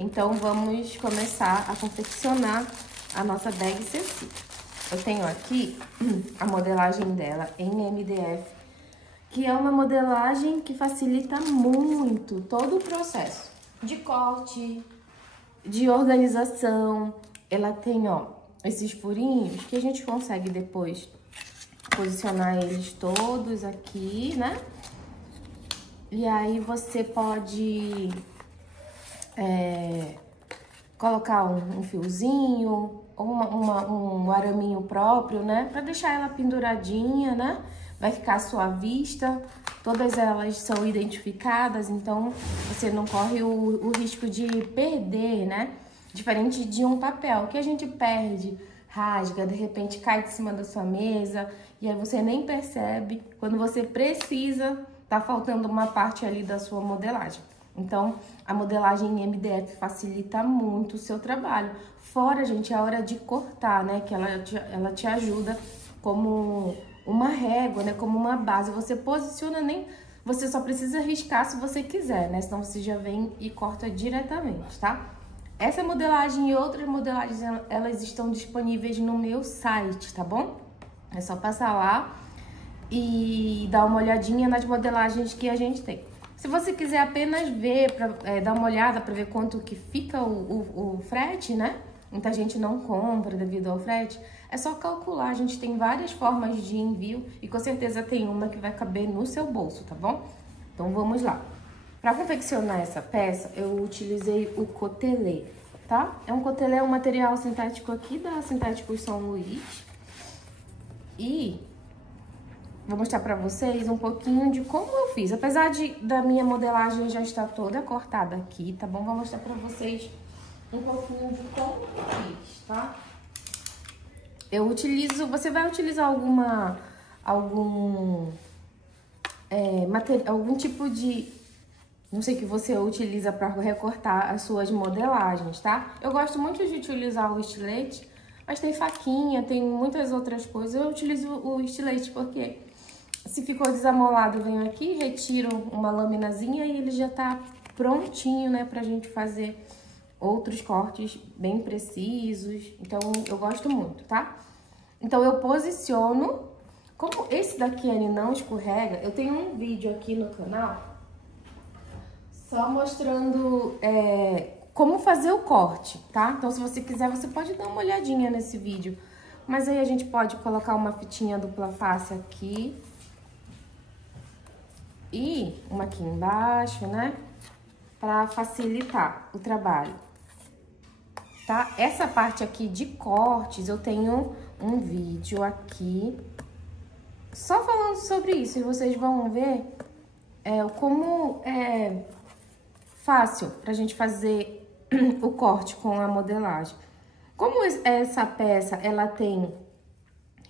Então, vamos começar a confeccionar a nossa bag Ceci. Eu tenho aqui a modelagem dela em MDF, que é uma modelagem que facilita muito todo o processo de corte, de organização. Ela tem, ó, esses furinhos que a gente consegue depois posicionar eles todos aqui, né? E aí você pode colocar um fiozinho ou um araminho próprio, né? Pra deixar ela penduradinha, né? Vai ficar à sua vista. Todas elas são identificadas, então você não corre o risco de perder, né? Diferente de um papel, que a gente perde, rasga, de repente cai de cima da sua mesa, e aí você nem percebe. Quando você precisa, tá faltando uma parte ali da sua modelagem. Então, a modelagem em MDF facilita muito o seu trabalho. Fora, gente, a hora de cortar, né? Que ela te ajuda como uma régua, né? Como uma base. Você posiciona, você só precisa riscar se você quiser, né? Senão você já vem e corta diretamente, tá? Essa modelagem e outras modelagens, elas estão disponíveis no meu site, tá bom? É só passar lá e dar uma olhadinha nas modelagens que a gente tem. Se você quiser apenas ver, dar uma olhada para ver quanto que fica o frete, né? Muita gente não compra devido ao frete. É só calcular, a gente tem várias formas de envio e com certeza tem uma que vai caber no seu bolso, tá bom? Então vamos lá. Para confeccionar essa peça, eu utilizei o cotelê, tá? Um cotelê é um material sintético aqui da Sintéticos São Luís. E vou mostrar pra vocês um pouquinho de como eu fiz. Apesar da minha modelagem já estar toda cortada aqui, tá bom? Vou mostrar pra vocês um pouquinho de como eu fiz, tá? Você vai utilizar algum tipo de, não sei, que você utiliza pra recortar as suas modelagens, tá? Eu gosto muito de utilizar o estilete, mas tem faquinha, tem muitas outras coisas. Eu utilizo o estilete porque se ficou desamolado, eu venho aqui, retiro uma laminazinha e ele já tá prontinho, né, pra gente fazer outros cortes bem precisos. Então, eu gosto muito, tá? Então, eu posiciono. Como esse daqui ele não escorrega, eu tenho um vídeo aqui no canal só mostrando como fazer o corte, tá? Então, se você quiser, você pode dar uma olhadinha nesse vídeo. Mas aí a gente pode colocar uma fitinha dupla face aqui e uma aqui embaixo, né? Pra facilitar o trabalho, tá? Essa parte aqui de cortes, eu tenho um vídeo aqui só falando sobre isso. E vocês vão ver como é fácil pra gente fazer o corte com a modelagem. Como essa peça, ela tem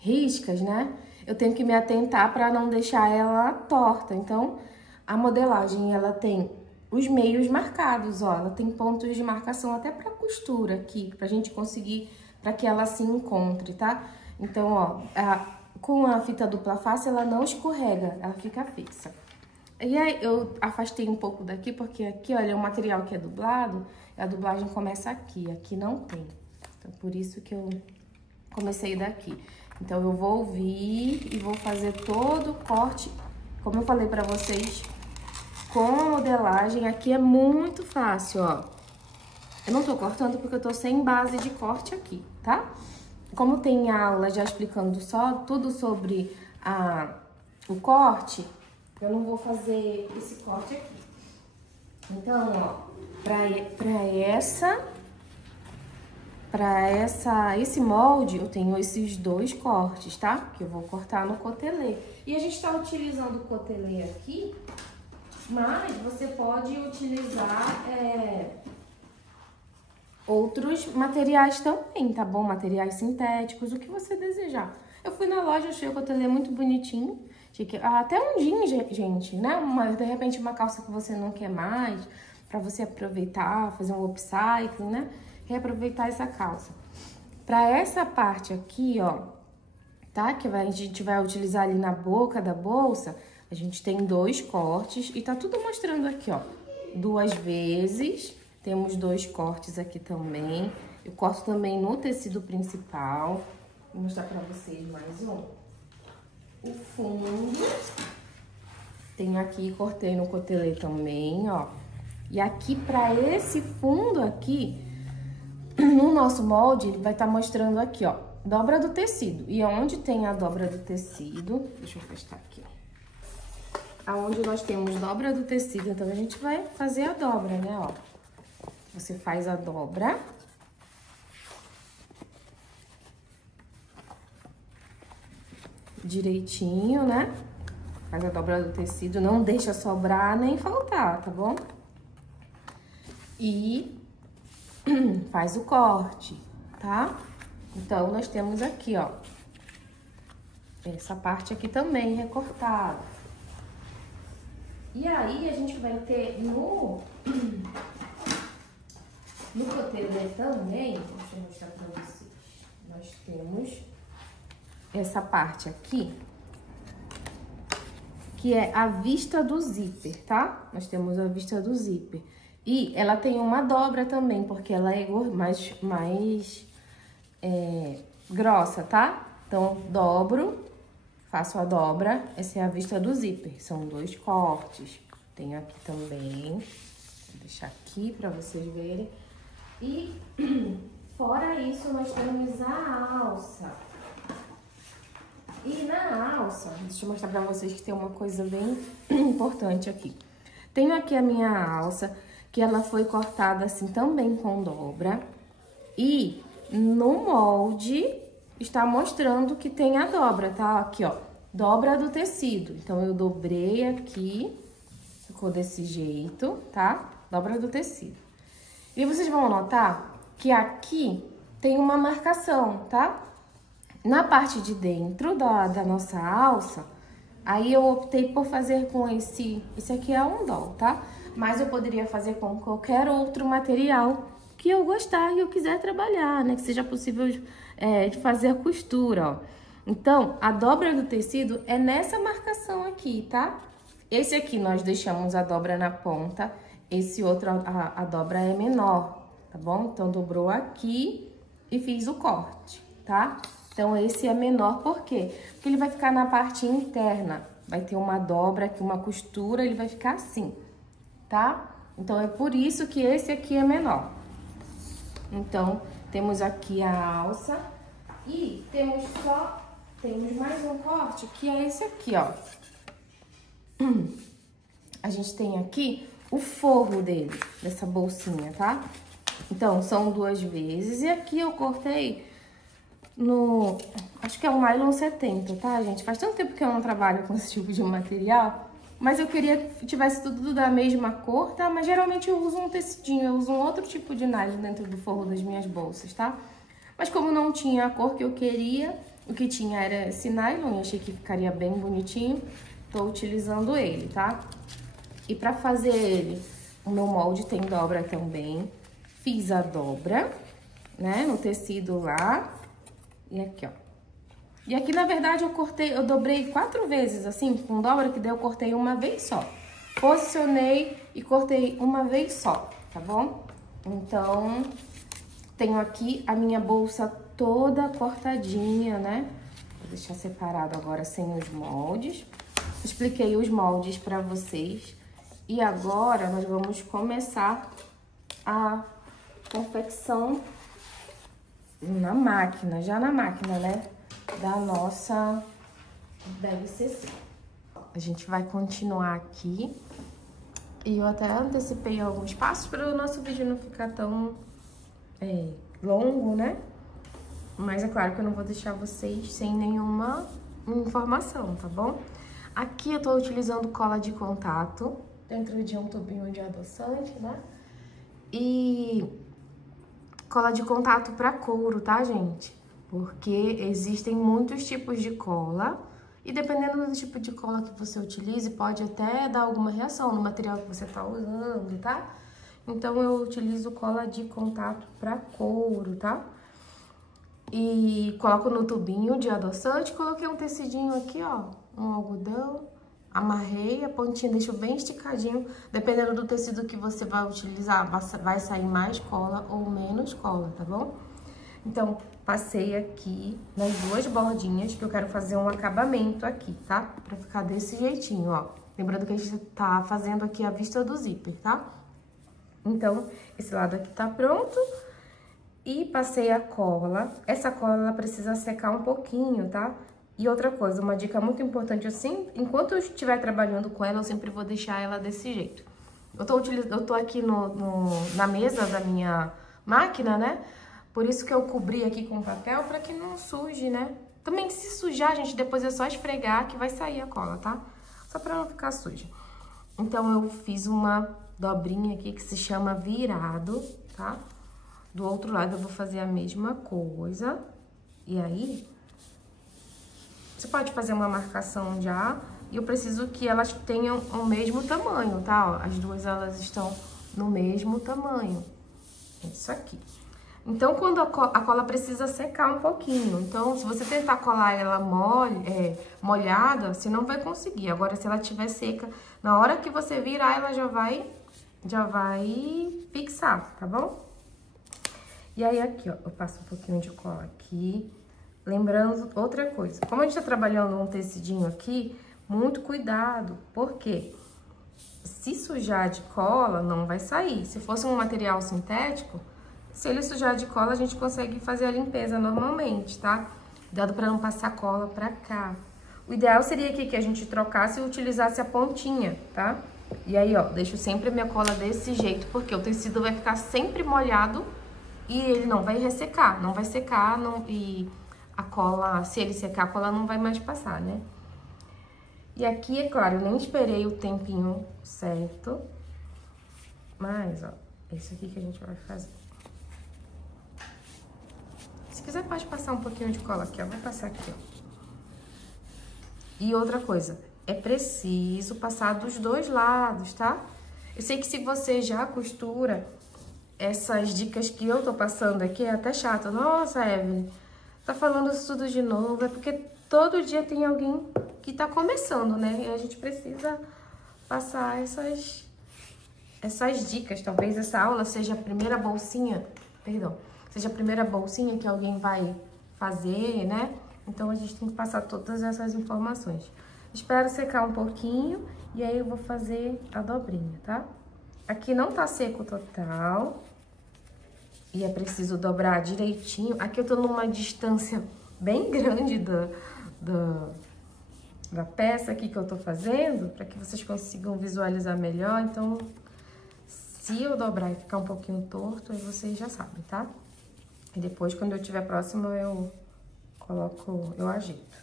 riscas, né? Eu tenho que me atentar para não deixar ela torta. Então, a modelagem, ela tem os meios marcados, ó. Ela tem pontos de marcação até para costura aqui, pra gente conseguir, para que ela se encontre, tá? Então, ó, com a fita dupla face, ela não escorrega, ela fica fixa. E aí, eu afastei um pouco daqui, porque aqui, olha, o material que é dublado, a dublagem começa aqui não tem. Então, por isso que eu comecei daqui. Então, eu vou vir e vou fazer todo o corte, como eu falei pra vocês, com a modelagem. Aqui é muito fácil, ó. Eu não tô cortando porque eu tô sem base de corte aqui, tá? Como tem aula já explicando só tudo sobre o corte, eu não vou fazer esse corte aqui. Então, ó, esse molde, eu tenho esses dois cortes, tá? Que eu vou cortar no cotelê. E a gente tá utilizando o cotelê aqui, mas você pode utilizar outros materiais também, tá bom? Materiais sintéticos, o que você desejar. Eu fui na loja, achei o cotelê muito bonitinho. Até um jeans, gente, né? De repente uma calça que você não quer mais, pra você aproveitar, fazer um upcycling, né? Reaproveitar essa calça. Pra essa parte aqui, ó, tá? Que a gente vai utilizar ali na boca da bolsa, a gente tem dois cortes e tá tudo mostrando aqui, ó. 2 vezes, Temos 2 cortes aqui também. Eu corto também no tecido principal. Vou mostrar pra vocês mais um. O fundo. Tenho aqui, cortei no cotelê também, ó. E aqui, pra esse fundo aqui, no nosso molde, ele vai estar mostrando aqui, ó, dobra do tecido. E onde tem a dobra do tecido, deixa eu afastar aqui, ó. Aonde nós temos dobra do tecido, então a gente vai fazer a dobra, né, ó. Você faz a dobra. Direitinho, né? Faz a dobra do tecido, não deixa sobrar nem faltar, tá bom? E faz o corte, tá? Então, nós temos aqui, ó, essa parte aqui também recortada. E aí, a gente vai ter no cotelê também, deixa eu mostrar pra vocês, nós temos essa parte aqui, que é a vista do zíper, tá? Nós temos a vista do zíper. E ela tem uma dobra também, porque ela é mais grossa, tá? Então, dobro, faço a dobra, essa é a vista do zíper. São 2 cortes. Tenho aqui também, vou deixar aqui pra vocês verem. E, fora isso, nós temos a alça. E na alça, deixa eu mostrar pra vocês que tem uma coisa bem importante aqui. Tenho aqui a minha alça, que ela foi cortada assim também com dobra. E no molde está mostrando que tem a dobra, tá? Aqui, ó, dobra do tecido. Então, eu dobrei aqui, ficou desse jeito, tá? Dobra do tecido. E vocês vão notar que aqui tem uma marcação, tá? Na parte de dentro da nossa alça, aí eu optei por fazer com esse aqui é um dó, tá? Mas eu poderia fazer com qualquer outro material que eu gostar e eu quiser trabalhar, né? Que seja possível de fazer a costura, ó. Então, a dobra do tecido é nessa marcação aqui, tá? Esse aqui nós deixamos a dobra na ponta, esse outro a dobra é menor, tá bom? Então, dobrou aqui e fiz o corte, tá? Então, esse é menor, por quê? Porque ele vai ficar na parte interna. Vai ter uma dobra aqui, uma costura, ele vai ficar assim, tá? Então, é por isso que esse aqui é menor. Então, temos aqui a alça e temos mais um corte, que é esse aqui, ó. A gente tem aqui o forro dele, dessa bolsinha, tá? Então, são 2 vezes. E aqui eu cortei acho que é um nylon 70, tá, gente? Faz tanto tempo que eu não trabalho com esse tipo de material, mas eu queria que tivesse tudo da mesma cor, tá? Mas geralmente eu uso um tecidinho, eu uso um outro tipo de nylon dentro do forro das minhas bolsas, tá? Mas como não tinha a cor que eu queria, o que tinha era esse nylon, eu achei que ficaria bem bonitinho, tô utilizando ele, tá? E pra fazer ele, o meu molde tem dobra também, fiz a dobra, né, no tecido lá. E aqui, ó. E aqui, na verdade, eu dobrei 4 vezes, assim, com dobra, que daí eu cortei uma vez só. Posicionei e cortei uma vez só, tá bom? Então, tenho aqui a minha bolsa toda cortadinha, né? Vou deixar separado agora sem os moldes. Expliquei os moldes pra vocês. E agora, nós vamos começar a confecção já na máquina, né? Da nossa DVCC. A gente vai continuar aqui. E eu até antecipei alguns passos para o nosso vídeo não ficar tão longo, né? Mas é claro que eu não vou deixar vocês sem nenhuma informação, tá bom? Aqui eu tô utilizando cola de contato dentro de um tubinho de adoçante, né? E cola de contato para couro, tá, gente? Porque existem muitos tipos de cola e dependendo do tipo de cola que você utilize, pode até dar alguma reação no material que você tá usando, tá? Então, eu utilizo cola de contato para couro, tá? E coloco no tubinho de adoçante, coloquei um tecidinho aqui, ó, um algodão. amarrei a pontinha, deixo bem esticadinho. Dependendo do tecido que você vai utilizar, vai sair mais cola ou menos cola, tá bom? Então, passei aqui nas duas bordinhas, que eu quero fazer um acabamento aqui, tá? Pra ficar desse jeitinho, ó. Lembrando que a gente tá fazendo aqui a vista do zíper, tá? Então, esse lado aqui tá pronto. E passei a cola. Essa cola, ela precisa secar um pouquinho, tá? E outra coisa, uma dica muito importante, assim, enquanto eu estiver trabalhando com ela, eu sempre vou deixar ela desse jeito. Eu tô aqui na mesa da minha máquina, né? Por isso que eu cobri aqui com papel, pra que não suje, né? Também, se sujar, gente, depois é só esfregar que vai sair a cola, tá? Só pra não ficar suja. Então, eu fiz uma dobrinha aqui que se chama virado, tá? Do outro lado, eu vou fazer a mesma coisa. E aí, você pode fazer uma marcação já. E eu preciso que elas tenham o mesmo tamanho, tá? Ó, as duas, elas estão no mesmo tamanho. Isso aqui. Então, quando a cola precisa secar um pouquinho. Então, se você tentar colar ela molhada, você não vai conseguir. Agora, se ela estiver seca, na hora que você virar, ela já vai fixar, tá bom? E aí, aqui, ó, eu passo um pouquinho de cola aqui. Lembrando outra coisa. Como a gente tá trabalhando um tecidinho aqui, muito cuidado. Por quê? Se sujar de cola, não vai sair. Se fosse um material sintético, se ele sujar de cola, a gente consegue fazer a limpeza normalmente, tá? Cuidado pra não passar cola pra cá. O ideal seria aqui que a gente trocasse e utilizasse a pontinha, tá? E aí, ó, deixo sempre a minha cola desse jeito, porque o tecido vai ficar sempre molhado e ele não vai ressecar, não vai secar, e a cola, se ele secar, a cola não vai mais passar, né? E aqui, é claro, eu nem esperei o tempinho certo, mas, ó, esse aqui que a gente vai fazer. Se quiser, pode passar um pouquinho de cola aqui, ó, vou passar aqui, ó. E outra coisa, é preciso passar dos dois lados, tá? Eu sei que se você já costura, essas dicas que eu tô passando aqui é até chato. Nossa, Evelyn, tá falando isso tudo de novo. É porque todo dia tem alguém que tá começando, né? E a gente precisa passar essas dicas. Talvez essa aula seja a primeira bolsinha, seja a primeira bolsinha que alguém vai fazer, né? Então, a gente tem que passar todas essas informações. Espero secar um pouquinho e aí eu vou fazer a dobrinha, tá? Aqui não tá seco total e é preciso dobrar direitinho. Aqui eu tô numa distância bem grande da peça aqui que eu tô fazendo, para que vocês consigam visualizar melhor. Então, se eu dobrar e ficar um pouquinho torto, aí vocês já sabem, tá? E depois, quando eu estiver próxima, eu ajeito.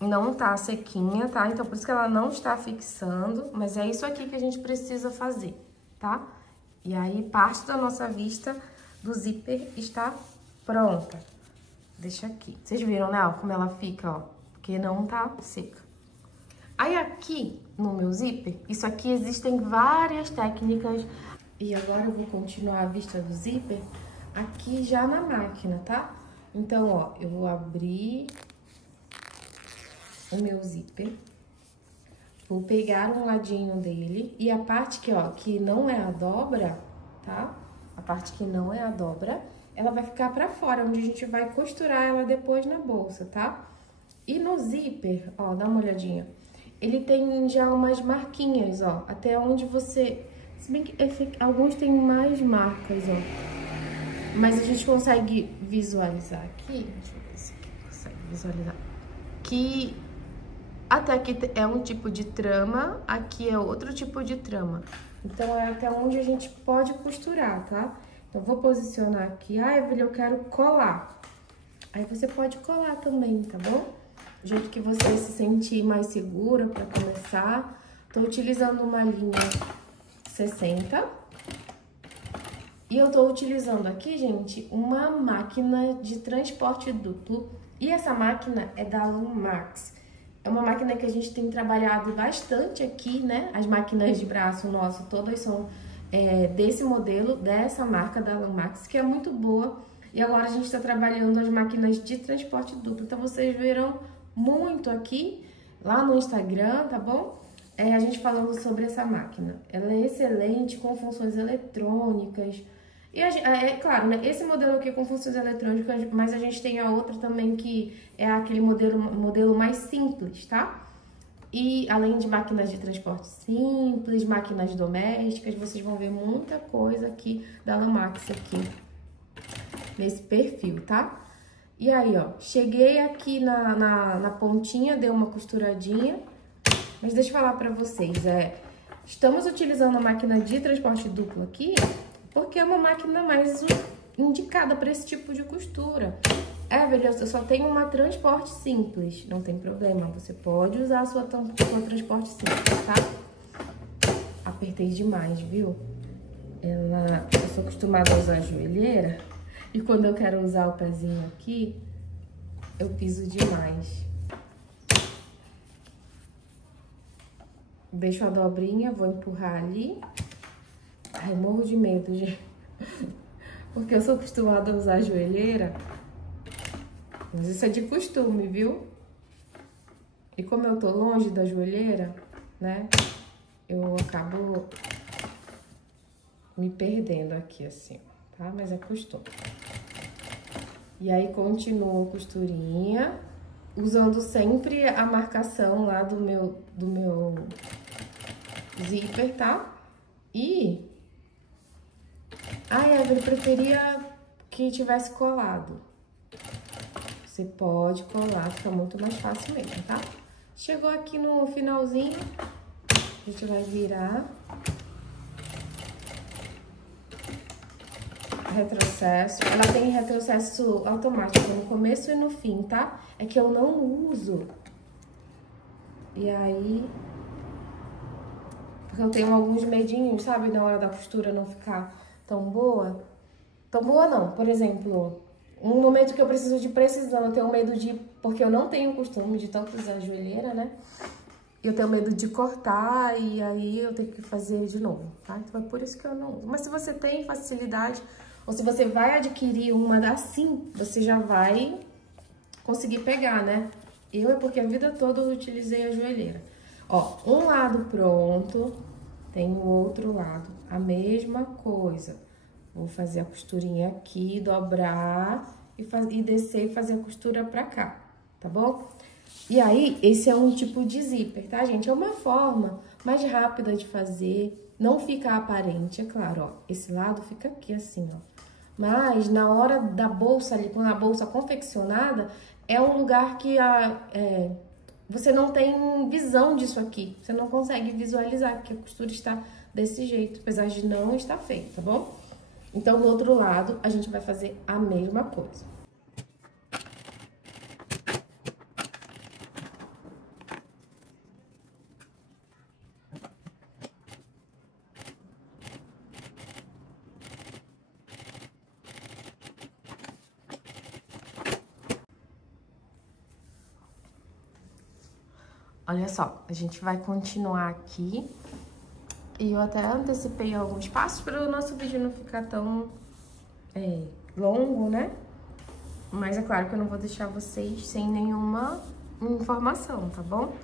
Não tá sequinha, tá? Então, por isso que ela não está fixando, mas é isso aqui que a gente precisa fazer, tá? E aí, parte da nossa vista do zíper está pronta. Deixa aqui. Vocês viram, né, ó, como ela fica, ó? Porque não tá seca. Aí, aqui no meu zíper, isso aqui existem várias técnicas. E agora eu vou continuar a vista do zíper aqui já na máquina, tá? Então, ó, eu vou abrir o meu zíper, vou pegar um ladinho dele e a parte que não é a dobra, tá? A parte que não é a dobra, ela vai ficar pra fora, onde a gente vai costurar ela depois na bolsa, tá? E no zíper, ó, dá uma olhadinha, ele tem já umas marquinhas, ó, até onde você... Se bem que alguns tem mais marcas, ó, mas a gente consegue visualizar aqui, deixa eu ver se aqui consegue visualizar, que até aqui é um tipo de trama, aqui é outro tipo de trama. Então, é até onde a gente pode costurar, tá? Então, vou posicionar aqui. Ah, Evelyn, eu quero colar. Aí, você pode colar também, tá bom? Do jeito que você se sentir mais segura pra começar. Tô utilizando uma linha 60. E eu tô utilizando aqui, gente, uma máquina de transporte duplo. E essa máquina é da Lumax. É uma máquina que a gente tem trabalhado bastante aqui, né? As máquinas de braço nosso, todas são desse modelo, dessa marca da Lumax, que é muito boa. E agora a gente está trabalhando as máquinas de transporte duplo. Então, vocês verão muito aqui lá no Instagram, tá bom? A gente falando sobre essa máquina. Ela é excelente, com funções eletrônicas. E é claro, né? Esse modelo aqui é com funções eletrônicas, mas a gente tem a outra também que é aquele modelo mais simples, tá? E além de máquinas de transporte simples, máquinas domésticas, vocês vão ver muita coisa aqui da Lamax aqui, nesse perfil, tá? E aí, ó, cheguei aqui na pontinha, dei uma costuradinha, mas deixa eu falar pra vocês, estamos utilizando a máquina de transporte duplo aqui, porque é uma máquina mais indicada para esse tipo de costura. Evelyn, eu só tenho uma transporte simples. Não tem problema, você pode usar a sua transporte simples, tá? Apertei demais, viu? Eu sou acostumada a usar a joelheira e quando eu quero usar o pezinho aqui, eu piso demais. Deixo a dobrinha, vou empurrar ali. Ai, morro de medo, gente. Porque eu sou acostumada a usar a joelheira. Mas isso é de costume, viu? E como eu tô longe da joelheira, né? Eu acabo me perdendo aqui, assim, tá? Mas é costume. E aí, continuo a costurinha, usando sempre a marcação lá do meu zíper, tá? E... Ai, eu preferia que tivesse colado. Você pode colar, fica muito mais fácil mesmo, tá? Chegou aqui no finalzinho, a gente vai virar. Retrocesso. Ela tem retrocesso automático no começo e no fim, tá? É que eu não uso. E aí... Porque eu tenho alguns medinhos, sabe? Na hora da costura não ficar tão boa. Tão boa não, por exemplo... Um momento que eu preciso de precisão, eu tenho medo de... Porque eu não tenho costume de tanto usar a joelheira, né? Eu tenho medo de cortar e aí eu tenho que fazer de novo, tá? Então é por isso que eu não uso. Mas se você tem facilidade, ou se você vai adquirir uma assim, você já vai conseguir pegar, né? Eu é porque a vida toda eu utilizei a joelheira. Ó, um lado pronto, tem o outro lado, a mesma coisa. Vou fazer a costurinha aqui, dobrar e descer e fazer a costura pra cá, tá bom? E aí, esse é um tipo de zíper, tá, gente? É uma forma mais rápida de fazer, não fica aparente, é claro, ó. Esse lado fica aqui assim, ó. Mas na hora da bolsa ali, com a bolsa confeccionada, é um lugar que você não tem visão disso aqui. Você não consegue visualizar que a costura está desse jeito, apesar de não estar feita, tá bom? Então, do outro lado, a gente vai fazer a mesma coisa. Olha só, a gente vai continuar aqui. E eu até antecipei alguns passos para o nosso vídeo não ficar tão longo, né? Mas é claro que eu não vou deixar vocês sem nenhuma informação, tá bom?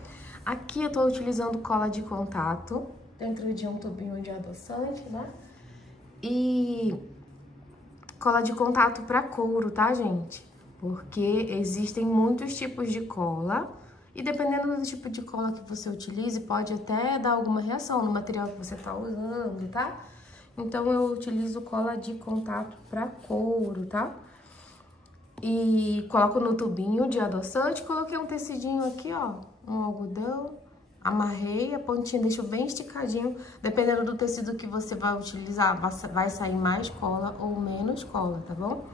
Aqui eu tô utilizando cola de contato dentro de um tubinho de adoçante, né? E cola de contato para couro, tá, gente? Porque existem muitos tipos de cola. E dependendo do tipo de cola que você utilize, pode até dar alguma reação no material que você tá usando, tá? Então, eu utilizo cola de contato pra couro, tá? E coloco no tubinho de adoçante, coloquei um tecidinho aqui, ó, um algodão, amarrei a pontinha, deixo bem esticadinho. Dependendo do tecido que você vai utilizar, vai sair mais cola ou menos cola, tá bom?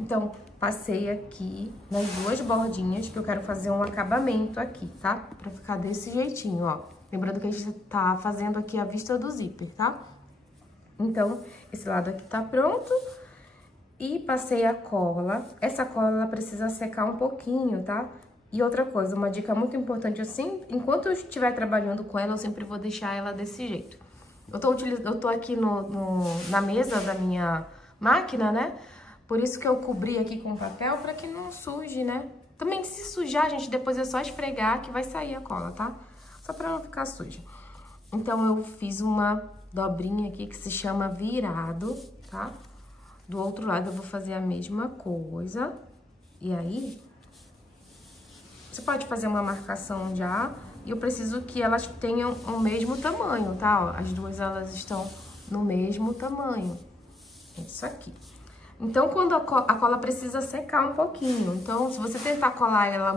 Então, passei aqui nas duas bordinhas, que eu quero fazer um acabamento aqui, tá? Pra ficar desse jeitinho, ó. Lembrando que a gente tá fazendo aqui a vista do zíper, tá? Então, esse lado aqui tá pronto. E passei a cola. Essa cola, ela precisa secar um pouquinho, tá? E outra coisa, uma dica muito importante assim, enquanto eu estiver trabalhando com ela, eu sempre vou deixar ela desse jeito. Eu tô aqui na mesa da minha máquina, né? Por isso que eu cobri aqui com papel, pra que não suje, né? Também se sujar, gente, depois é só esfregar que vai sair a cola, tá? Só pra não ficar suja. Então, eu fiz uma dobrinha aqui que se chama virado, tá? Do outro lado eu vou fazer a mesma coisa. E aí, você pode fazer uma marcação já. E eu preciso que elas tenham o mesmo tamanho, tá? Ó, as duas, elas estão no mesmo tamanho. Isso aqui. Então, quando a cola precisa secar um pouquinho. Então, se você tentar colar ela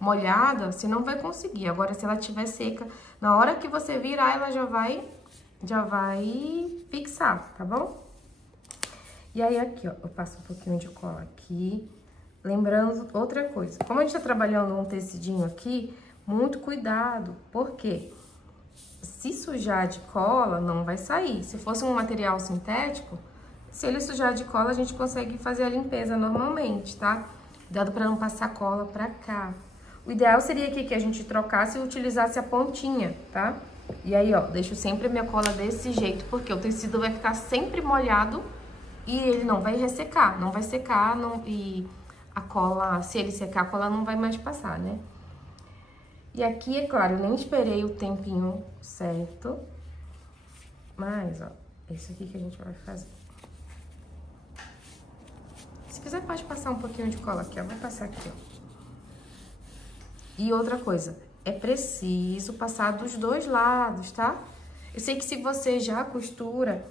molhada, você não vai conseguir. Agora, se ela estiver seca, na hora que você virar, ela já vai fixar, tá bom? E aí, aqui, ó, eu passo um pouquinho de cola aqui. Lembrando outra coisa. Como a gente tá trabalhando um tecidinho aqui, muito cuidado. Por quê? Se sujar de cola, não vai sair. Se fosse um material sintético, se ele sujar de cola, a gente consegue fazer a limpeza normalmente, tá? Cuidado pra não passar cola pra cá. O ideal seria que a gente trocasse e utilizasse a pontinha, tá? E aí, ó, deixo sempre a minha cola desse jeito, porque o tecido vai ficar sempre molhado e ele não vai ressecar, não vai secar, e a cola, se ele secar, a cola não vai mais passar, né? E aqui, é claro, eu nem esperei o tempinho certo, mas, ó, é isso aqui que a gente vai fazer. Se quiser, pode passar um pouquinho de cola aqui, ó, vou passar aqui, ó. E outra coisa, é preciso passar dos dois lados, tá? Eu sei que se você já costura,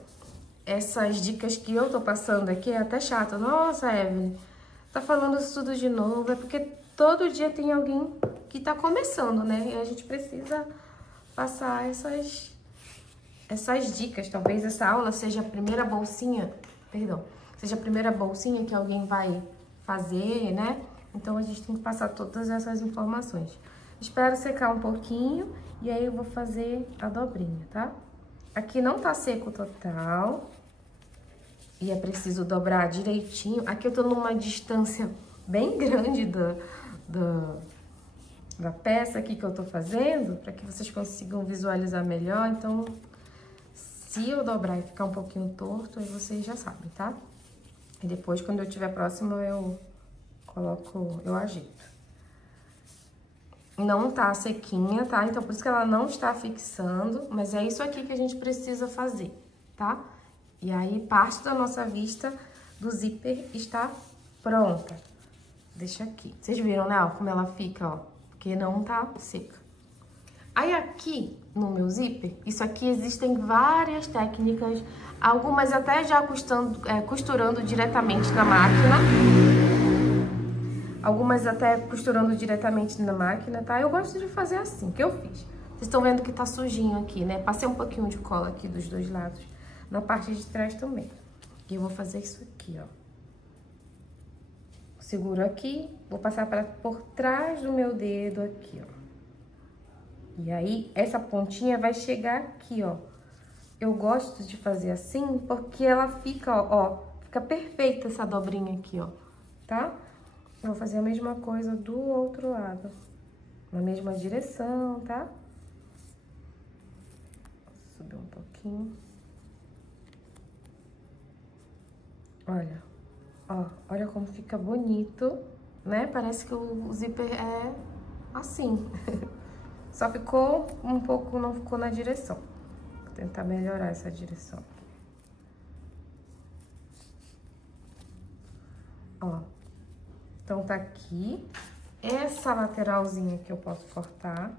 essas dicas que eu tô passando aqui é até chato. Nossa, Evelyn, tá falando isso tudo de novo, é porque todo dia tem alguém que tá começando, né? E a gente precisa passar essas dicas. Talvez essa aula seja a primeira bolsinha, seja a primeira bolsinha que alguém vai fazer, né? Então, a gente tem que passar todas essas informações. Espero secar um pouquinho e aí eu vou fazer a dobrinha, tá? Aqui não tá seco total e é preciso dobrar direitinho. Aqui eu tô numa distância bem grande da peça aqui que eu tô fazendo, para que vocês consigam visualizar melhor. Então, se eu dobrar e ficar um pouquinho torto, aí vocês já sabem, tá? E depois, quando eu estiver próximo, eu ajeito. Não tá sequinha, tá? Então, por isso que ela não está fixando, mas é isso aqui que a gente precisa fazer, tá? E aí, parte da nossa vista do zíper está pronta. Deixa aqui. Vocês viram, né, ó, como ela fica, ó? Porque não tá seca. Aí, aqui no meu zíper, isso aqui existem várias técnicas, algumas até já costurando diretamente na máquina. Algumas até costurando diretamente na máquina, tá? Eu gosto de fazer assim, o que eu fiz. Vocês estão vendo que tá sujinho aqui, né? Passei um pouquinho de cola aqui dos dois lados, na parte de trás também. E eu vou fazer isso aqui, ó. Seguro aqui, vou passar por trás do meu dedo aqui, ó. E aí, essa pontinha vai chegar aqui, ó. Eu gosto de fazer assim porque ela fica, ó, fica perfeita essa dobrinha aqui, ó, tá? Eu vou fazer a mesma coisa do outro lado, na mesma direção, tá? Vou subir um pouquinho. Olha, ó, olha como fica bonito, né? Parece que o zíper é assim. Só ficou um pouco, não ficou na direção. Vou tentar melhorar essa direção. Ó. Então, tá aqui. Essa lateralzinha que eu posso cortar.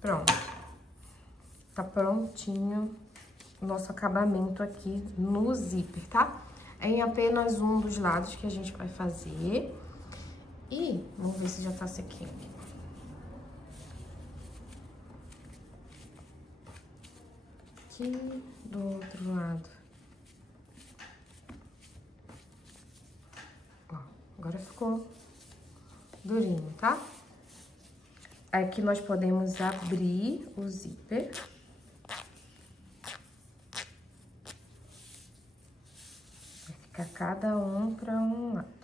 Pronto. Tá prontinho o nosso acabamento aqui no zíper, tá? É em apenas um dos lados que a gente vai fazer. E vamos ver se já tá sequinho aqui. Aqui do outro lado. Ó, agora ficou durinho, tá? Aqui nós podemos abrir o zíper. Vai ficar cada um para um lado.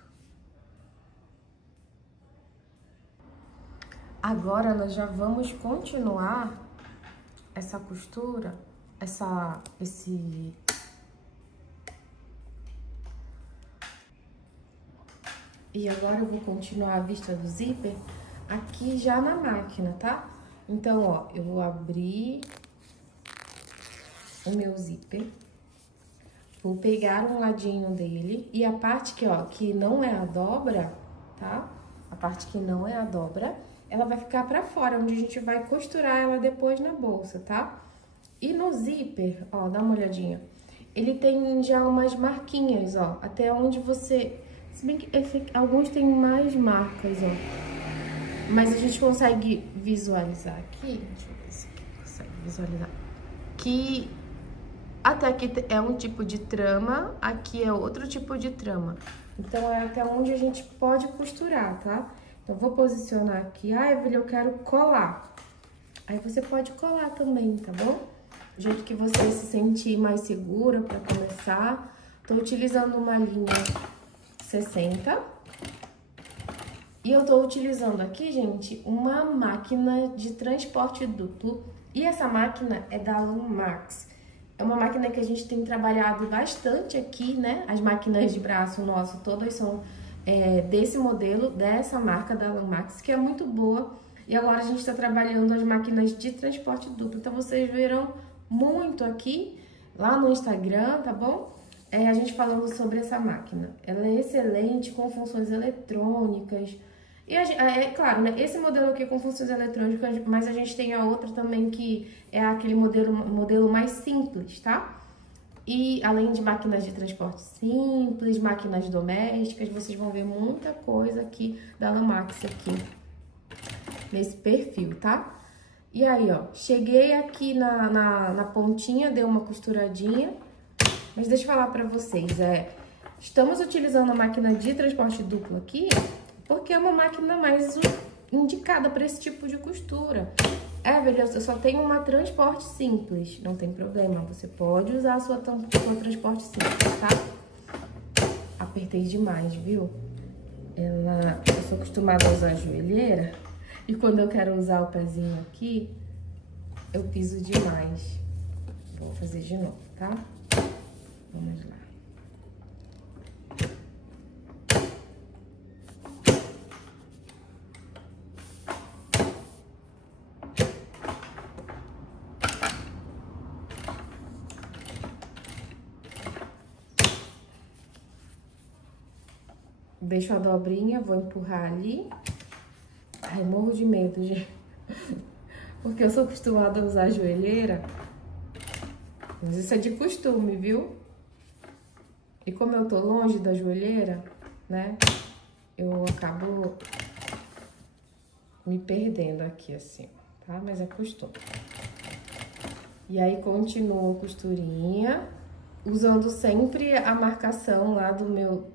Agora, nós já vamos continuar essa costura, E agora eu vou continuar a vista do zíper aqui já na máquina, tá? Então, ó, eu vou abrir o meu zíper. Vou pegar um ladinho dele e a parte que, ó, que não é a dobra, tá? A parte que não é a dobra, ela vai ficar pra fora, onde a gente vai costurar ela depois na bolsa, tá? E no zíper, ó, dá uma olhadinha. Ele tem já umas marquinhas, ó, até onde você... Se bem que alguns tem mais marcas, ó. Mas a gente consegue visualizar aqui, deixa eu ver se aqui consegue visualizar, que até aqui é um tipo de trama, aqui é outro tipo de trama. Então, é até onde a gente pode costurar, tá? Então, vou posicionar aqui. Ah, Evelyn, eu quero colar. Aí, você pode colar também, tá bom? Do jeito que você se sentir mais segura pra começar. Tô utilizando uma linha 60. E eu tô utilizando aqui, gente, uma máquina de transporte duplo. E essa máquina é da Lumax. É uma máquina que a gente tem trabalhado bastante aqui, né? As máquinas de braço nosso, todas são desse modelo, dessa marca da Lumax, que é muito boa. E agora a gente está trabalhando as máquinas de transporte duplo. Então, vocês verão muito aqui, lá no Instagram, tá bom? A gente falando sobre essa máquina. Ela é excelente, com funções eletrônicas. E claro, né, esse modelo aqui é com funções eletrônicas, mas a gente tem a outra também que é aquele modelo mais simples, tá? E além de máquinas de transporte simples, máquinas domésticas, vocês vão ver muita coisa aqui da Lumax aqui, nesse perfil, tá? E aí, ó, cheguei aqui na pontinha, dei uma costuradinha, mas deixa eu falar pra vocês, estamos utilizando a máquina de transporte duplo aqui, porque é uma máquina mais indicada para esse tipo de costura. Beleza, eu só tenho uma transporte simples, não tem problema, você pode usar a sua transporte simples, tá? Apertei demais, viu? Eu sou acostumada a usar a joelheira e quando eu quero usar o pezinho aqui, eu piso demais. Vou fazer de novo, tá? Vamos lá. Deixo a dobrinha, vou empurrar ali. Ai, morro de medo, gente. Porque eu sou acostumada a usar a joelheira. Mas isso é de costume, viu? E como eu tô longe da joelheira, né? Eu acabo me perdendo aqui, assim, tá? Mas é costume. E aí, continuo a costurinha, usando sempre a marcação lá do meu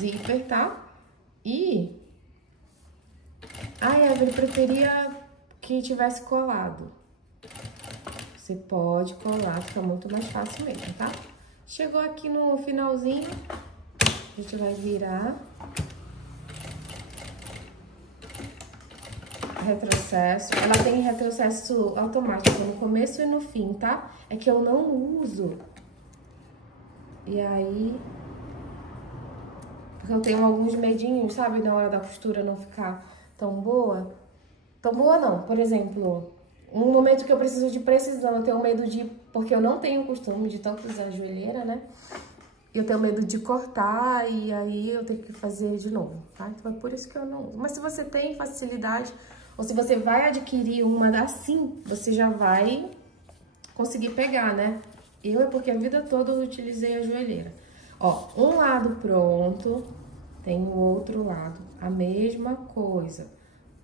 zíper, tá? E... Ai, Evelyn, preferia que tivesse colado. Você pode colar, fica muito mais fácil mesmo, tá? Chegou aqui no finalzinho, a gente vai virar. Retrocesso. Ela tem retrocesso automático no começo e no fim, tá? É que eu não uso. E aí... Porque eu tenho alguns medinhos, sabe? Na hora da costura não ficar tão boa. Tão boa não. Por exemplo, um momento que eu preciso de precisão, eu tenho medo de... Porque eu não tenho costume de tanto usar a joelheira, né? Eu tenho medo de cortar e aí eu tenho que fazer de novo, tá? Então é por isso que eu não uso. Mas se você tem facilidade, ou se você vai adquirir uma assim, você já vai conseguir pegar, né? Eu é porque a vida toda eu utilizei a joelheira. Ó, um lado pronto, tem o outro lado, a mesma coisa.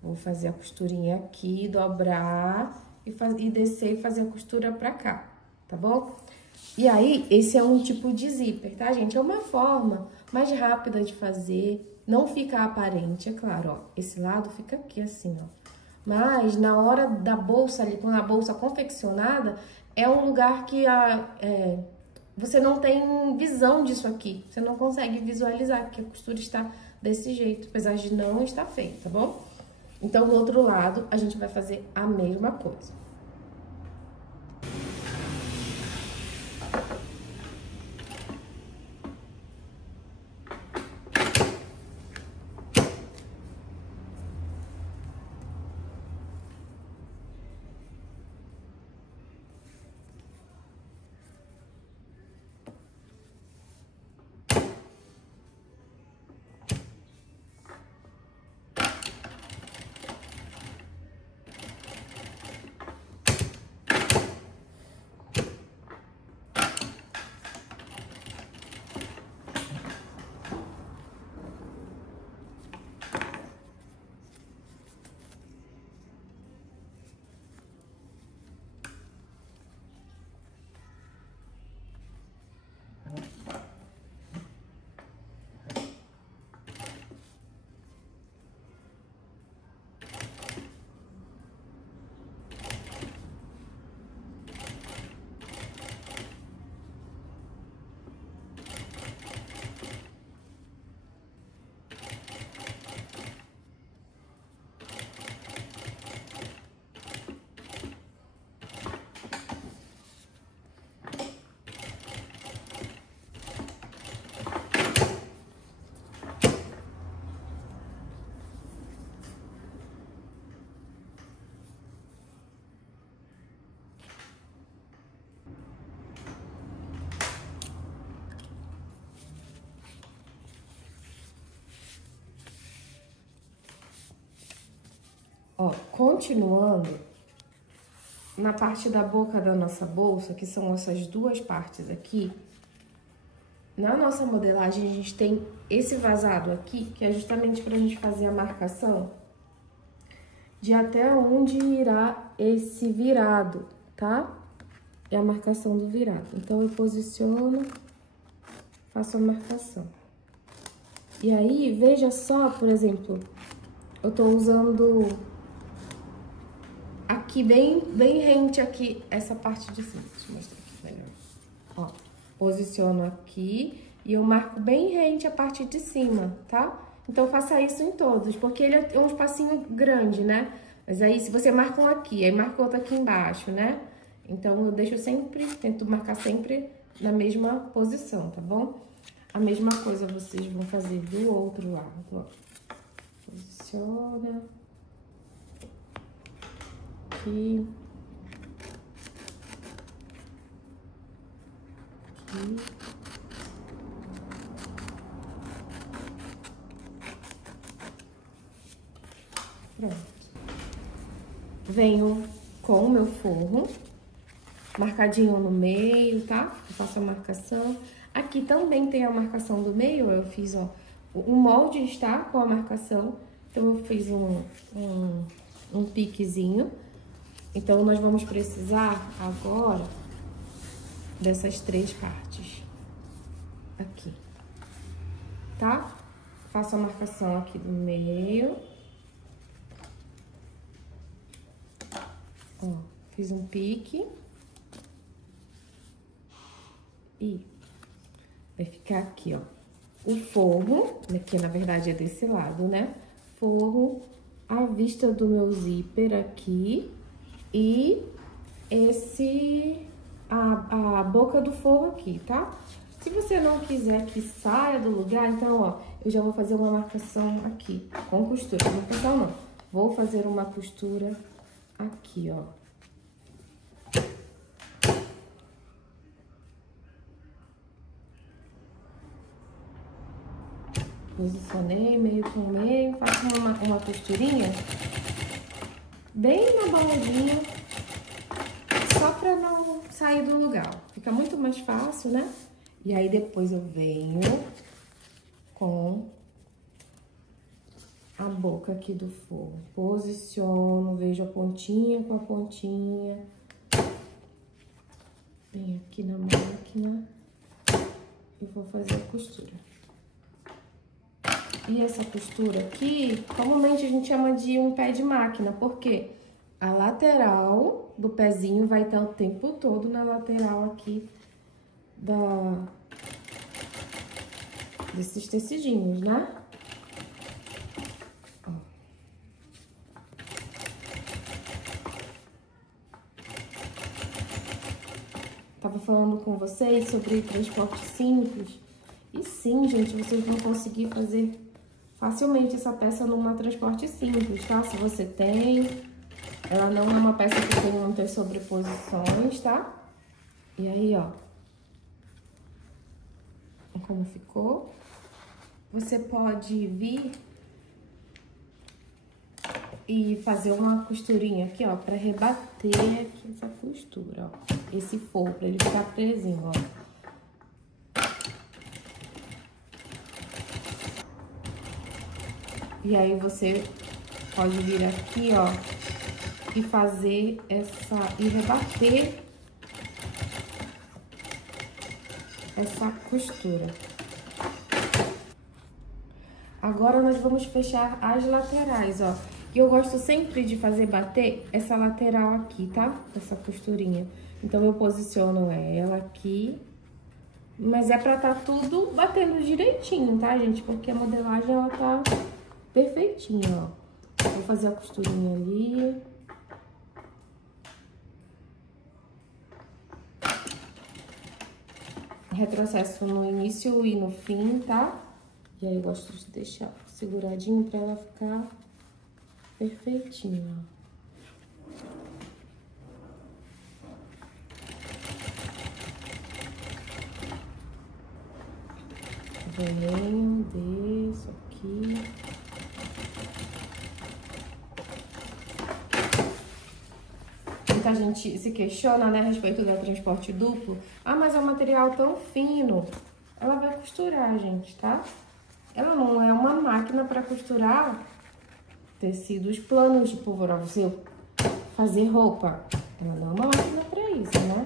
Vou fazer a costurinha aqui, dobrar e descer e fazer a costura pra cá, tá bom? E aí, esse é um tipo de zíper, tá, gente? É uma forma mais rápida de fazer, não fica aparente, é claro, ó. Esse lado fica aqui assim, ó. Mas, na hora da bolsa ali, com a bolsa confeccionada, é um lugar que você não tem visão disso aqui. Você não consegue visualizar que a costura está desse jeito, apesar de não estar feita, tá bom? Então, do outro lado, a gente vai fazer a mesma coisa. Ó, continuando, na parte da boca da nossa bolsa, que são essas duas partes aqui, na nossa modelagem a gente tem esse vazado aqui, que é justamente pra gente fazer a marcação de até onde irá esse virado, tá? É a marcação do virado. Então, eu posiciono, faço a marcação. E aí, veja só, por exemplo, eu tô usando aqui bem rente aqui, essa parte de cima. Deixa eu mostrar aqui melhor. Ó, posiciono aqui e eu marco bem rente a parte de cima, tá? Então, faça isso em todos, porque ele é um espacinho grande, né? Mas aí, se você marca um aqui, aí marca outro aqui embaixo, né? Então, eu deixo sempre, tento marcar sempre na mesma posição, tá bom? A mesma coisa vocês vão fazer do outro lado, ó. Posiciona. Aqui. Aqui. Pronto. Venho com o meu forro, marcadinho no meio, tá? Eu faço a marcação. Aqui também tem a marcação do meio, eu fiz, ó, o molde está com a marcação, então eu fiz um piquezinho. Então, nós vamos precisar agora dessas 3 partes aqui, tá? Faço a marcação aqui do meio. Ó, fiz um pique. E vai ficar aqui, ó, o forro, que na verdade é desse lado, né? Forro, a vista do meu zíper aqui e a boca do forro aqui, tá? Se você não quiser que saia do lugar, então, ó, eu já vou fazer uma marcação aqui, com costura. Marcação não, vou fazer uma costura aqui, ó. Posicionei meio com meio, faço uma costurinha bem na baladinha, só pra não sair do lugar. Fica muito mais fácil, né? E aí, depois eu venho com a boca aqui do forro. Posiciono, vejo a pontinha com a pontinha. Venho aqui na máquina e vou fazer a costura. E essa costura aqui, comumente a gente chama de um pé de máquina, porque a lateral do pezinho vai estar o tempo todo na lateral aqui desses tecidinhos, né? Ó. Tava falando com vocês sobre transporte simples. E sim, gente, vocês vão conseguir fazer facilmente essa peça numa transporte simples, tá? Se você tem, ela não é uma peça que tem muitas sobreposições, tá? E aí, ó, como ficou. Você pode vir e fazer uma costurinha aqui, ó, pra rebater aqui essa costura, ó. Esse forro, pra ele ficar presinho, ó. E aí, você pode vir aqui, ó, e fazer e rebater essa costura. Agora, nós vamos fechar as laterais, ó. E eu gosto sempre de fazer bater essa lateral aqui, tá? Essa costurinha. Então, eu posiciono ela aqui. Mas é pra tá tudo batendo direitinho, tá, gente? Porque a modelagem, ela tá perfeitinha, ó. Vou fazer a costurinha ali. Retrocesso no início e no fim, tá? E aí, eu gosto de deixar seguradinho pra ela ficar perfeitinha, ó. Venho, desço aqui. Muita gente se questiona, né, a respeito do transporte duplo. Ah, mas é um material tão fino. Ela vai costurar, gente, tá? Ela não é uma máquina para costurar tecidos planos, tipo, para você fazer roupa. Ela não é uma máquina para isso, né?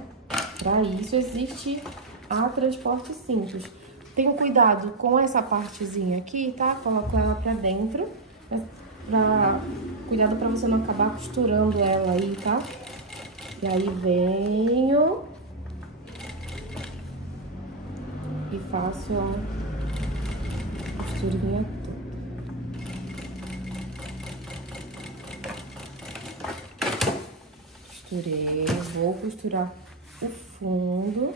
Para isso existe a transporte simples. Tenha cuidado com essa partezinha aqui, tá? Coloco ela pra dentro, cuidado pra você não acabar costurando ela aí, tá? E aí venho e faço a costurinha toda. Costurei, vou costurar o fundo.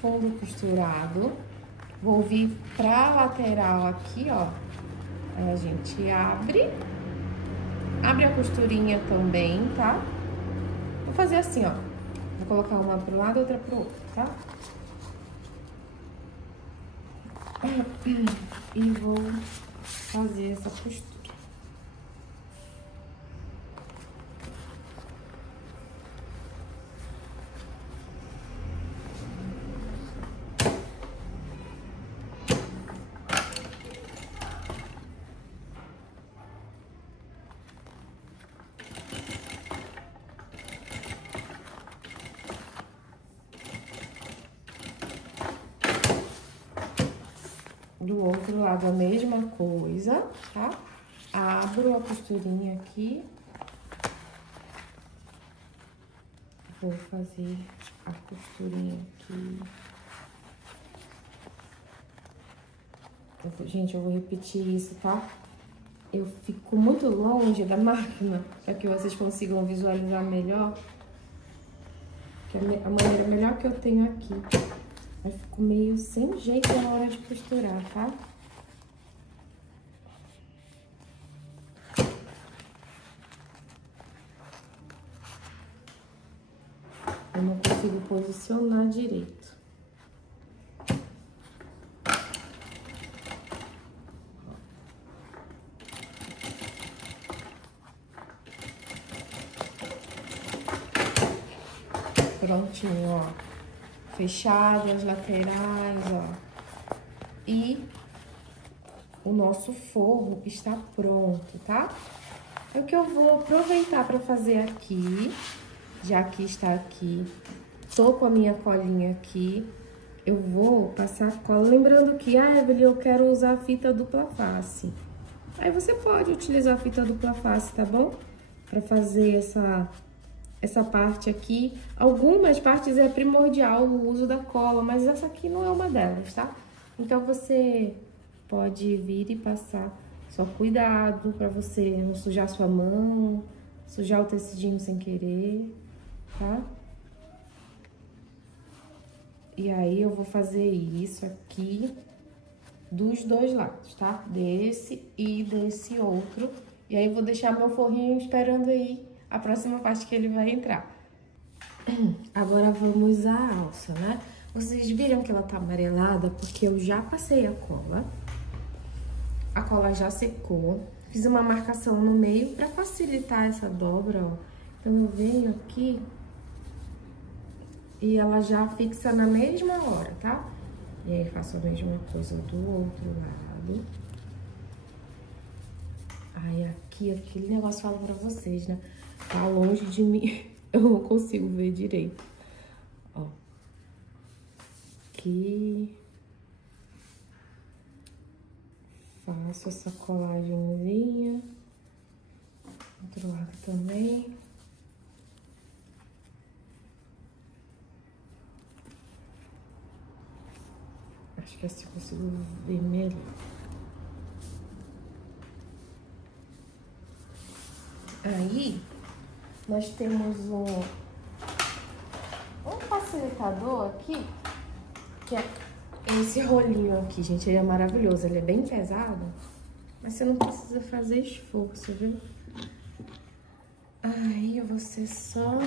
Fundo costurado, vou vir pra lateral aqui, ó. Aí a gente abre a costurinha também, tá? Vou fazer assim, ó. Vou colocar uma pro lado e outra pro outro, tá? E vou fazer essa costura. Do outro lado a mesma coisa, tá? Abro a costurinha aqui. Vou fazer a costurinha aqui. Gente, eu vou repetir isso, tá? Eu fico muito longe da máquina, para que vocês consigam visualizar melhor. Que é a maneira melhor que eu tenho aqui. Aí fico meio sem jeito na hora de costurar, tá? Eu não consigo posicionar direito. Prontinho, ó. Fechado as laterais, ó. E o nosso forro está pronto, tá? O que eu vou aproveitar para fazer aqui, já que está aqui, tô com a minha colinha aqui, eu vou passar a cola. Lembrando que, Evelyn, eu quero usar a fita dupla face. Aí você pode utilizar a fita dupla face, tá bom? Para fazer essa parte aqui. Algumas partes é primordial o uso da cola, mas essa aqui não é uma delas, tá? Então, você pode vir e passar. Só cuidado pra você não sujar sua mão, sujar o tecidinho sem querer, tá? E aí, eu vou fazer isso aqui dos dois lados, tá? Desse e desse outro. E aí, eu vou deixar meu forrinho esperando aí a próxima parte que ele vai entrar. Agora vamos à alça, né? Vocês viram que ela tá amarelada porque eu já passei a cola. A cola já secou. Fiz uma marcação no meio pra facilitar essa dobra, ó. Então, eu venho aqui e ela já fixa na mesma hora, tá? E aí, faço a mesma coisa do outro lado. Aí, aqui, aquele negócio fala pra vocês, né? Tá longe de mim, eu não consigo ver direito. Ó. Aqui. Faço essa colagenzinha. Outro lado também. Acho que assim eu consigo ver melhor. Aí, nós temos um facilitador aqui, que é esse rolinho aqui, gente. Ele é maravilhoso, ele é bem pesado. Mas você não precisa fazer esforço, viu? Aí você só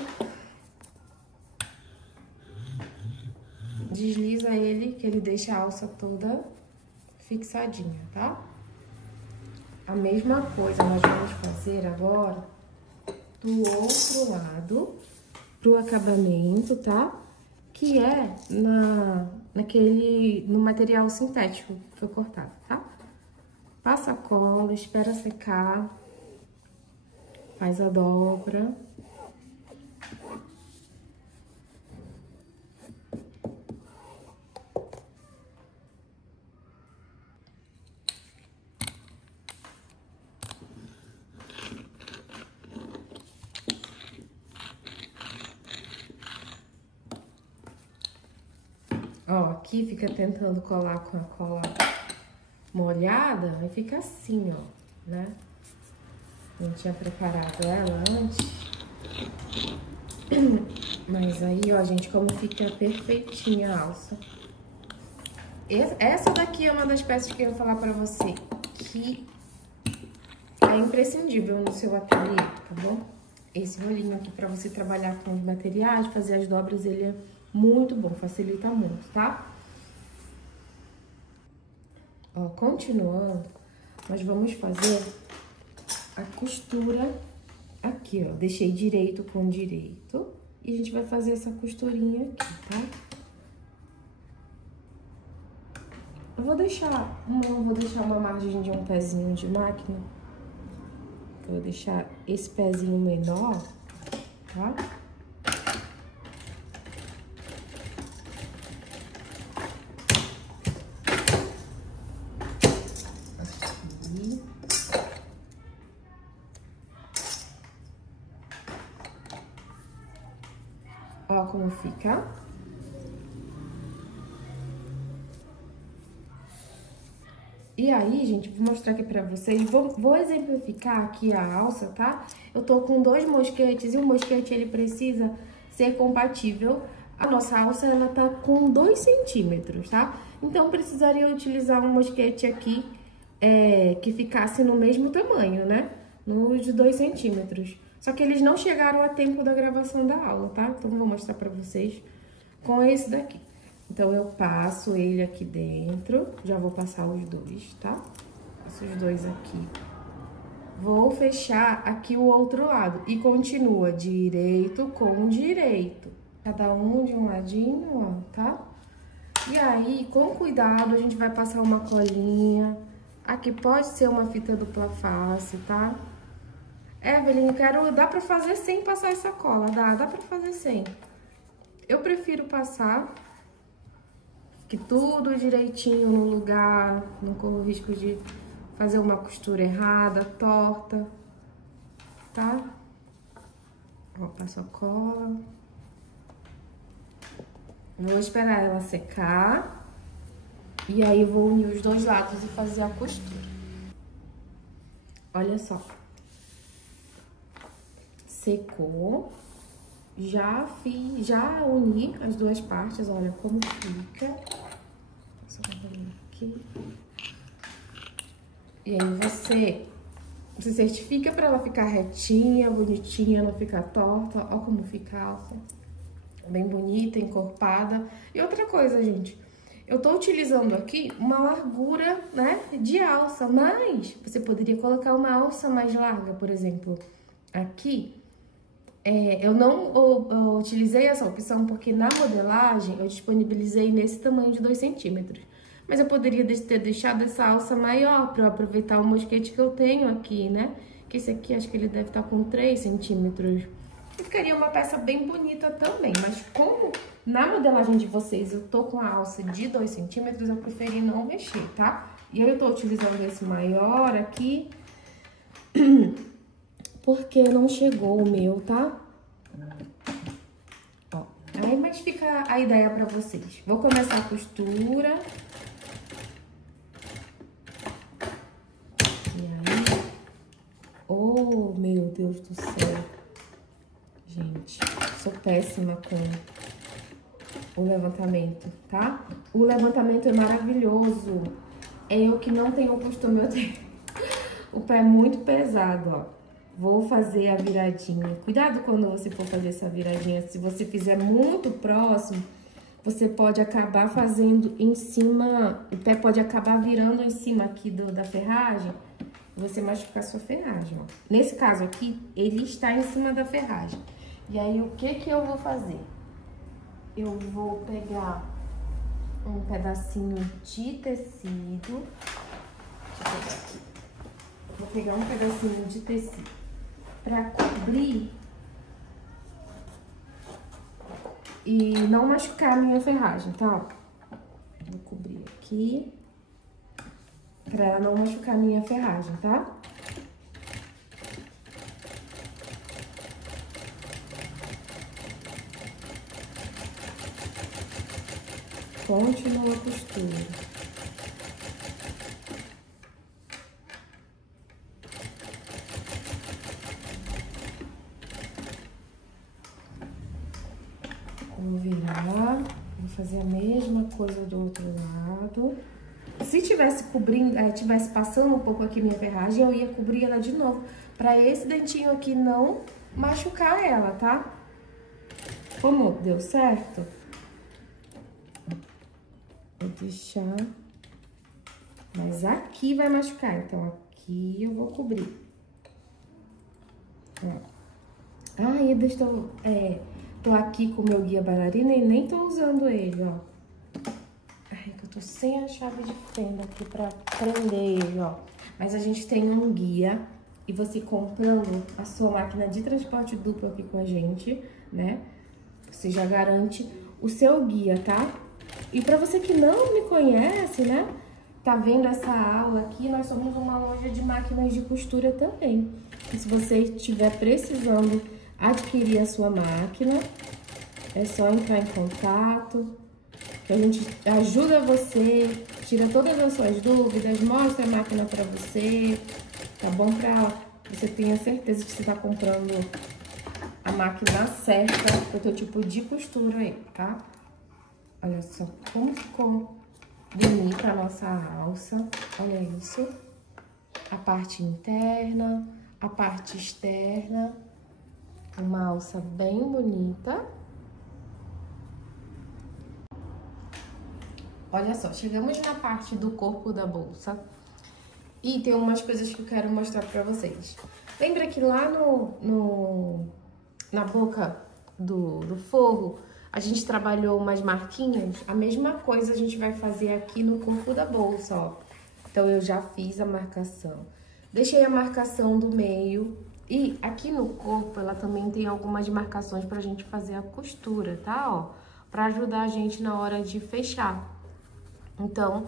desliza ele, que ele deixa a alça toda fixadinha, tá? A mesma coisa nós vamos fazer agora do outro lado, pro acabamento, tá? Que é no material sintético que foi cortado, tá? Passa a cola, espera secar, faz a dobra. Ó, aqui fica tentando colar com a cola molhada, aí fica assim, ó, né? Não tinha preparado ela antes. Mas aí, ó, gente, como fica perfeitinha a alça. Essa daqui é uma das peças que eu ia falar pra você, que é imprescindível no seu ateliê, tá bom? Esse rolinho aqui pra você trabalhar com os materiais, fazer as dobras, ele é muito bom, facilita muito, tá? Ó, continuando, nós vamos fazer a costura aqui, ó. Deixei direito com direito e a gente vai fazer essa costurinha aqui, tá? Eu vou deixar uma margem de um pezinho de máquina. Eu vou deixar esse pezinho menor, tá? Aqui. Ó como fica. E aí, gente, vou mostrar aqui pra vocês, vou exemplificar aqui a alça, tá? Eu tô com 2 mosquetes e o mosquete, ele precisa ser compatível. A nossa alça, ela tá com 2 centímetros, tá? Então, precisaria utilizar um mosquete aqui, que ficasse no mesmo tamanho, né? No de 2 centímetros. Só que eles não chegaram a tempo da gravação da aula, tá? Então, vou mostrar pra vocês com esse daqui. Então, eu passo ele aqui dentro, já vou passar os 2, tá? Passo os 2 aqui. Vou fechar aqui o outro lado e continua direito com direito. Cada um de um ladinho, ó, tá? E aí, com cuidado, a gente vai passar uma colinha. Aqui pode ser uma fita dupla face, tá? Evelyn, dá pra fazer sem passar essa cola, dá pra fazer sem. Eu prefiro passar... que tudo direitinho no lugar, não corro risco de fazer uma costura errada, torta, tá? Ó, passo a cola. Vou esperar ela secar. E aí, vou unir os 2 lados e fazer a costura. Olha só. Secou. Já uni as 2 partes, olha como fica. Passar uma bolinha aqui. E aí você certifica pra ela ficar retinha, bonitinha, não ficar torta. Ó como fica a alça. Bem bonita, encorpada. E outra coisa, gente. Eu tô utilizando aqui uma largura, né, de alça, mas você poderia colocar uma alça mais larga, por exemplo, aqui. Eu não utilizei essa opção porque na modelagem eu disponibilizei nesse tamanho de 2 centímetros. Mas eu poderia ter deixado essa alça maior para aproveitar o mosquete que eu tenho aqui, né? Que esse aqui, acho que ele deve estar com 3 centímetros. E ficaria uma peça bem bonita também. Mas como na modelagem de vocês eu tô com a alça de 2 centímetros, eu preferi não mexer, tá? E eu tô utilizando esse maior aqui... porque não chegou o meu, tá? Ó, aí, mas fica a ideia pra vocês. Vou começar a costura. E aí... Oh, meu Deus do céu. Gente, sou péssima com o levantamento, tá? O levantamento é maravilhoso. É eu que não tenho o costume, O pé é muito pesado, ó. Vou fazer a viradinha. Cuidado quando você for fazer essa viradinha. Se você fizer muito próximo, você pode acabar fazendo em cima... O pé pode acabar virando em cima aqui da ferragem. E você machucar a sua ferragem, ó. Nesse caso aqui, ele está em cima da ferragem. E aí, o que eu vou fazer? Eu vou pegar um pedacinho de tecido. Deixa eu pegar aqui. Vou pegar um pedacinho de tecido pra cobrir e não machucar a minha ferragem, tá? Vou cobrir aqui pra ela não machucar a minha ferragem, tá? Continua a costura. Vou virar, vou fazer a mesma coisa do outro lado. Se tivesse cobrindo, tivesse passando um pouco aqui minha ferragem, eu ia cobrir ela de novo, pra esse dentinho aqui não machucar ela, tá? Como deu certo, vou deixar, mas aqui vai machucar, então aqui eu vou cobrir. Ó. Ai, tô aqui com o meu guia bailarina e nem tô usando ele, ó. Ai, que eu tô sem a chave de fenda aqui pra prender ele, ó. Mas a gente tem um guia e você comprando a sua máquina de transporte duplo aqui com a gente, né? Você já garante o seu guia, tá? E pra você que não me conhece, né? Tá vendo essa aula aqui, nós somos uma loja de máquinas de costura também. E se você estiver precisando adquirir a sua máquina, é só entrar em contato, que a gente ajuda você, tira todas as suas dúvidas, mostra a máquina pra você, tá bom? Pra você tenha certeza que você tá comprando a máquina certa pro teu tipo de costura aí, tá? Olha só como ficou bonita a nossa alça, olha isso. A parte interna, a parte externa. Uma alça bem bonita. Olha só, chegamos na parte do corpo da bolsa. E tem umas coisas que eu quero mostrar pra vocês. Lembra que lá na boca do forro, a gente trabalhou umas marquinhas? A mesma coisa a gente vai fazer aqui no corpo da bolsa, ó. Então, eu já fiz a marcação. Deixei a marcação do meio. E aqui no corpo, ela também tem algumas marcações pra gente fazer a costura, tá? Ó, pra ajudar a gente na hora de fechar. Então,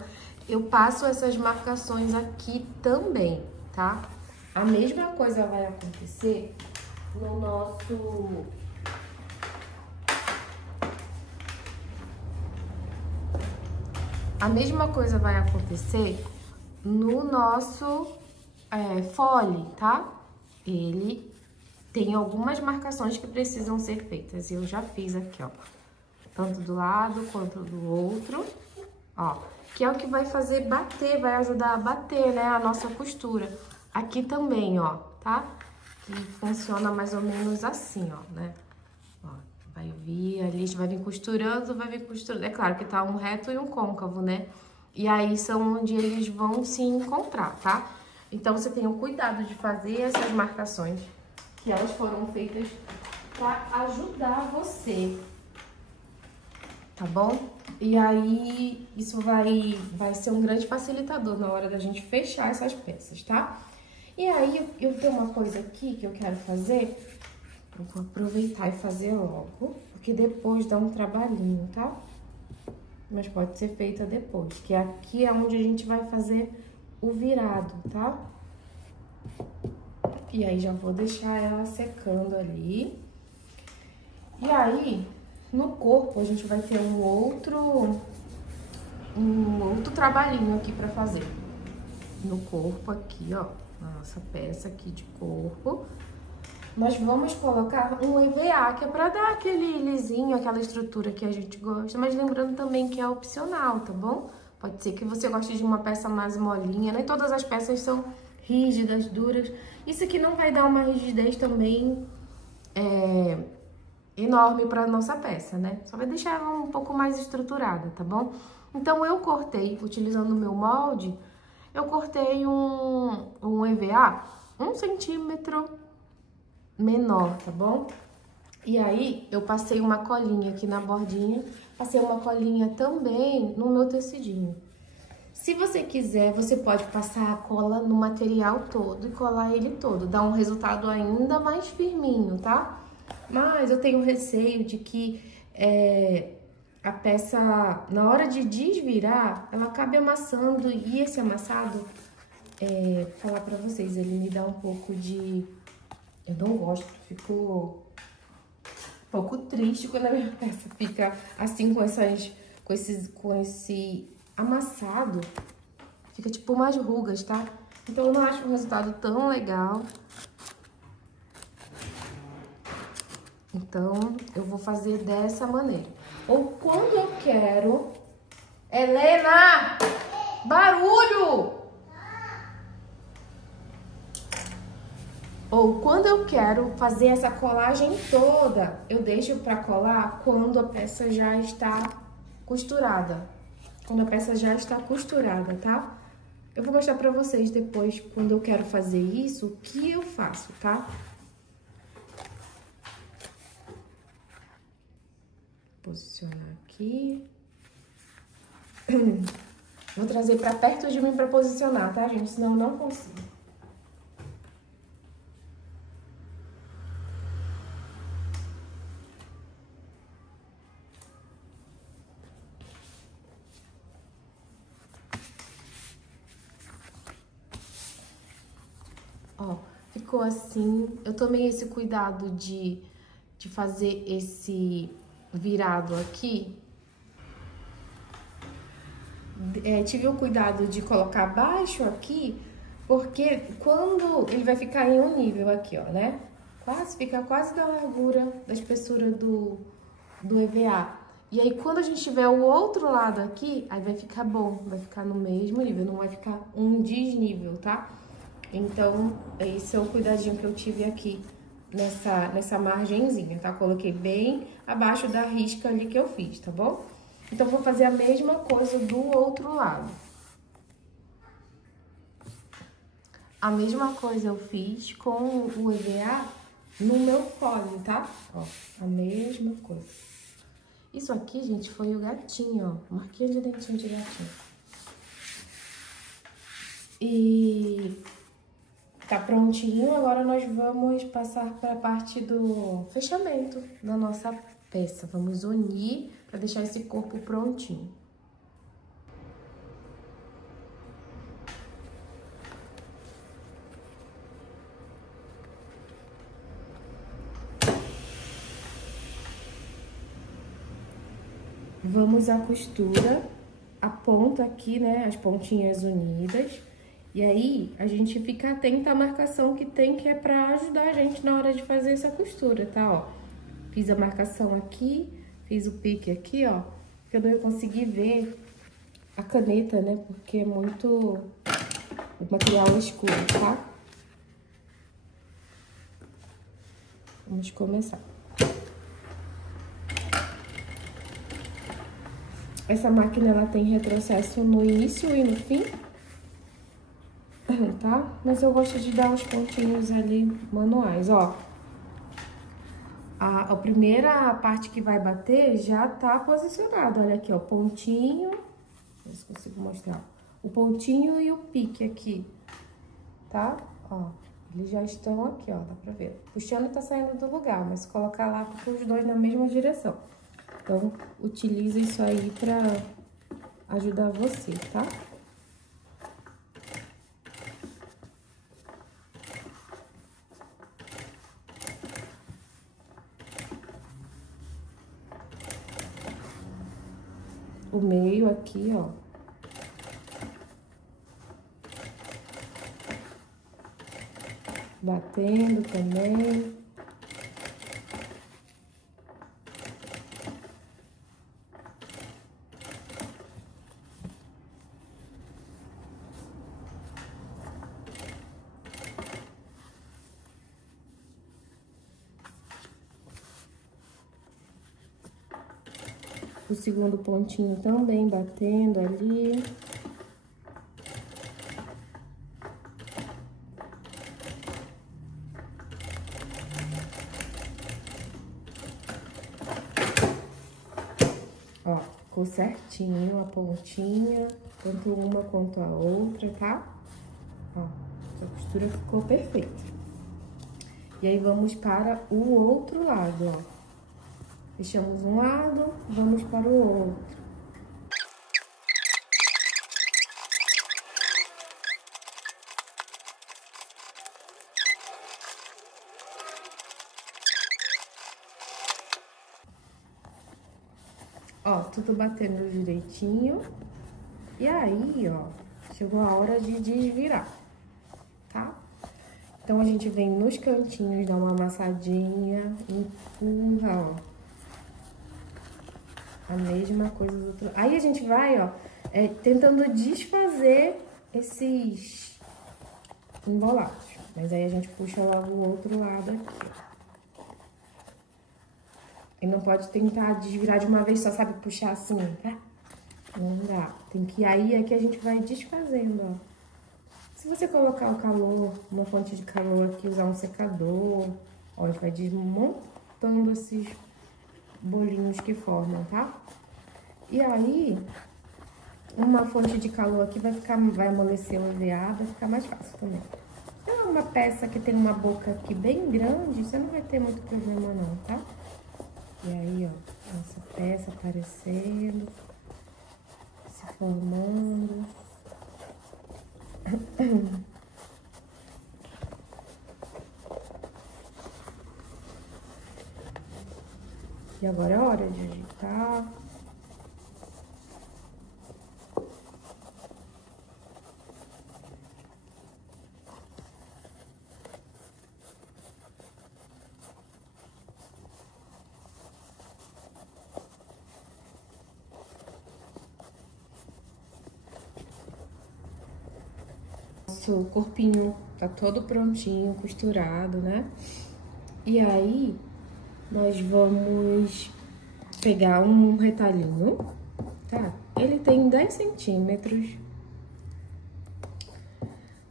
eu passo essas marcações aqui também, tá? A mesma coisa vai acontecer no nosso... A mesma coisa vai acontecer no nosso fole, tá? Ele tem algumas marcações que precisam ser feitas. Eu já fiz aqui, ó. Tanto do lado quanto do outro, ó. Que é o que vai fazer bater, vai ajudar a bater, né, a nossa costura. Aqui também, ó, tá? Que funciona mais ou menos assim, ó, né? Ó, vai vir ali, a gente vai vir costurando, É claro que tá um reto e um côncavo, né? E aí são onde eles vão se encontrar, tá? Então, você tenha o cuidado de fazer essas marcações, que elas foram feitas para ajudar você, tá bom? E aí, isso vai ser um grande facilitador na hora da gente fechar essas peças, tá? E aí, eu tenho uma coisa aqui que eu quero fazer, eu vou aproveitar e fazer logo, porque depois dá um trabalhinho, tá? Mas pode ser feita depois, que aqui é onde a gente vai fazer o virado, tá? E aí, já vou deixar ela secando ali. E aí, no corpo, a gente vai ter um outro trabalhinho aqui pra fazer. No corpo aqui, ó, na nossa peça aqui de corpo. Nós vamos colocar um EVA, que é pra dar aquele lisinho, aquela estrutura que a gente gosta. Mas lembrando também que é opcional, tá bom? Pode ser que você goste de uma peça mais molinha, nem todas as peças são rígidas, duras. Isso aqui não vai dar uma rigidez também enorme para nossa peça, né? Só vai deixar ela um pouco mais estruturada, tá bom? Então, eu cortei, utilizando o meu molde, eu cortei um EVA 1 centímetro menor, tá bom? E aí, eu passei uma colinha aqui na bordinha, passei uma colinha também no meu tecidinho. Se você quiser, você pode passar a cola no material todo e colar ele todo, dá um resultado ainda mais firminho, tá? Mas eu tenho receio de que a peça, na hora de desvirar, ela acabe amassando, e esse amassado, falar pra vocês, ele me dá um pouco de... Eu não gosto, fico um pouco triste quando a minha peça fica assim com esse amassado, fica tipo umas rugas, tá? Então eu não acho o resultado tão legal. Então eu vou fazer dessa maneira. Ou quando eu quero... Helena! Barulho! Ou quando eu quero fazer essa colagem toda, eu deixo pra colar quando a peça já está costurada. Quando a peça já está costurada, tá? Eu vou mostrar pra vocês depois, quando eu quero fazer isso, o que eu faço, tá? Posicionar aqui. Vou trazer pra perto de mim pra posicionar, tá, gente? Senão eu não consigo. Ó, ficou assim. Eu tomei esse cuidado de fazer esse virado aqui. Tive o cuidado de colocar baixo aqui, porque quando ele vai ficar em um nível aqui, ó, né? Fica quase da largura, da espessura do EVA. E aí, quando a gente tiver o outro lado aqui, aí vai ficar bom, vai ficar no mesmo nível, não vai ficar um desnível, tá? Então, esse é o cuidadinho que eu tive aqui nessa margenzinha, tá? Coloquei bem abaixo da risca ali que eu fiz, tá bom? Então, vou fazer a mesma coisa do outro lado. A mesma coisa eu fiz com o EVA no meu fole, tá? Ó, a mesma coisa. Isso aqui, gente, foi o gatinho, ó. Marquinha de dentinho de gatinho. E tá prontinho, agora nós vamos passar para a parte do fechamento da nossa peça. Vamos unir para deixar esse corpo prontinho. Vamos à costura, a ponta aqui, né, as pontinhas unidas. E aí, a gente fica atenta à marcação que tem, que é pra ajudar a gente na hora de fazer essa costura, tá, ó. Fiz a marcação aqui, fiz o pique aqui, ó, porque eu não ia conseguir ver a caneta, né, porque é muito... o material é escuro, tá? Vamos começar. Essa máquina, ela tem retrocesso no início e no fim, tá? Mas eu gosto de dar uns pontinhos ali manuais, ó. A primeira parte que vai bater já tá posicionada, olha aqui, ó, pontinho, ver se consigo mostrar. O pontinho e o pique aqui, tá? Ó, eles já estão aqui, ó, dá pra ver. Puxando tá saindo do lugar, mas se colocar lá, fica os dois na mesma direção. Então, utiliza isso aí pra ajudar você, tá? O meio aqui, ó. Batendo também. O segundo pontinho também batendo ali. Ó, ficou certinho a pontinha, tanto uma quanto a outra, tá? Ó, essa costura ficou perfeita. E aí, vamos para o outro lado, ó. Fechamos um lado, vamos para o outro. Ó, tudo batendo direitinho. E aí, ó, chegou a hora de desvirar, tá? Então, a gente vem nos cantinhos, dá uma amassadinha, empurra, ó. A mesma coisa do outro. Aí, a gente vai, ó, tentando desfazer esses embolados. Mas aí, a gente puxa logo o outro lado aqui, ó. E não pode tentar desvirar de uma vez só, sabe? Puxar assim, tá? Não dá. Tem que ir aí, é que a gente vai desfazendo, ó. Se você colocar o calor, uma fonte de calor aqui, usar um secador, ó, a gente vai desmontando esses bolinhos que formam, tá? E aí, uma fonte de calor aqui vai amolecer o EVA, vai ficar mais fácil também. Se é uma peça que tem uma boca aqui bem grande, você não vai ter muito problema não, tá? E aí, ó, essa peça aparecendo, se formando. E agora é hora de ajeitar. Nosso corpinho tá todo prontinho, costurado, né? E aí, nós vamos pegar um retalhinho, tá? Ele tem 10 centímetros.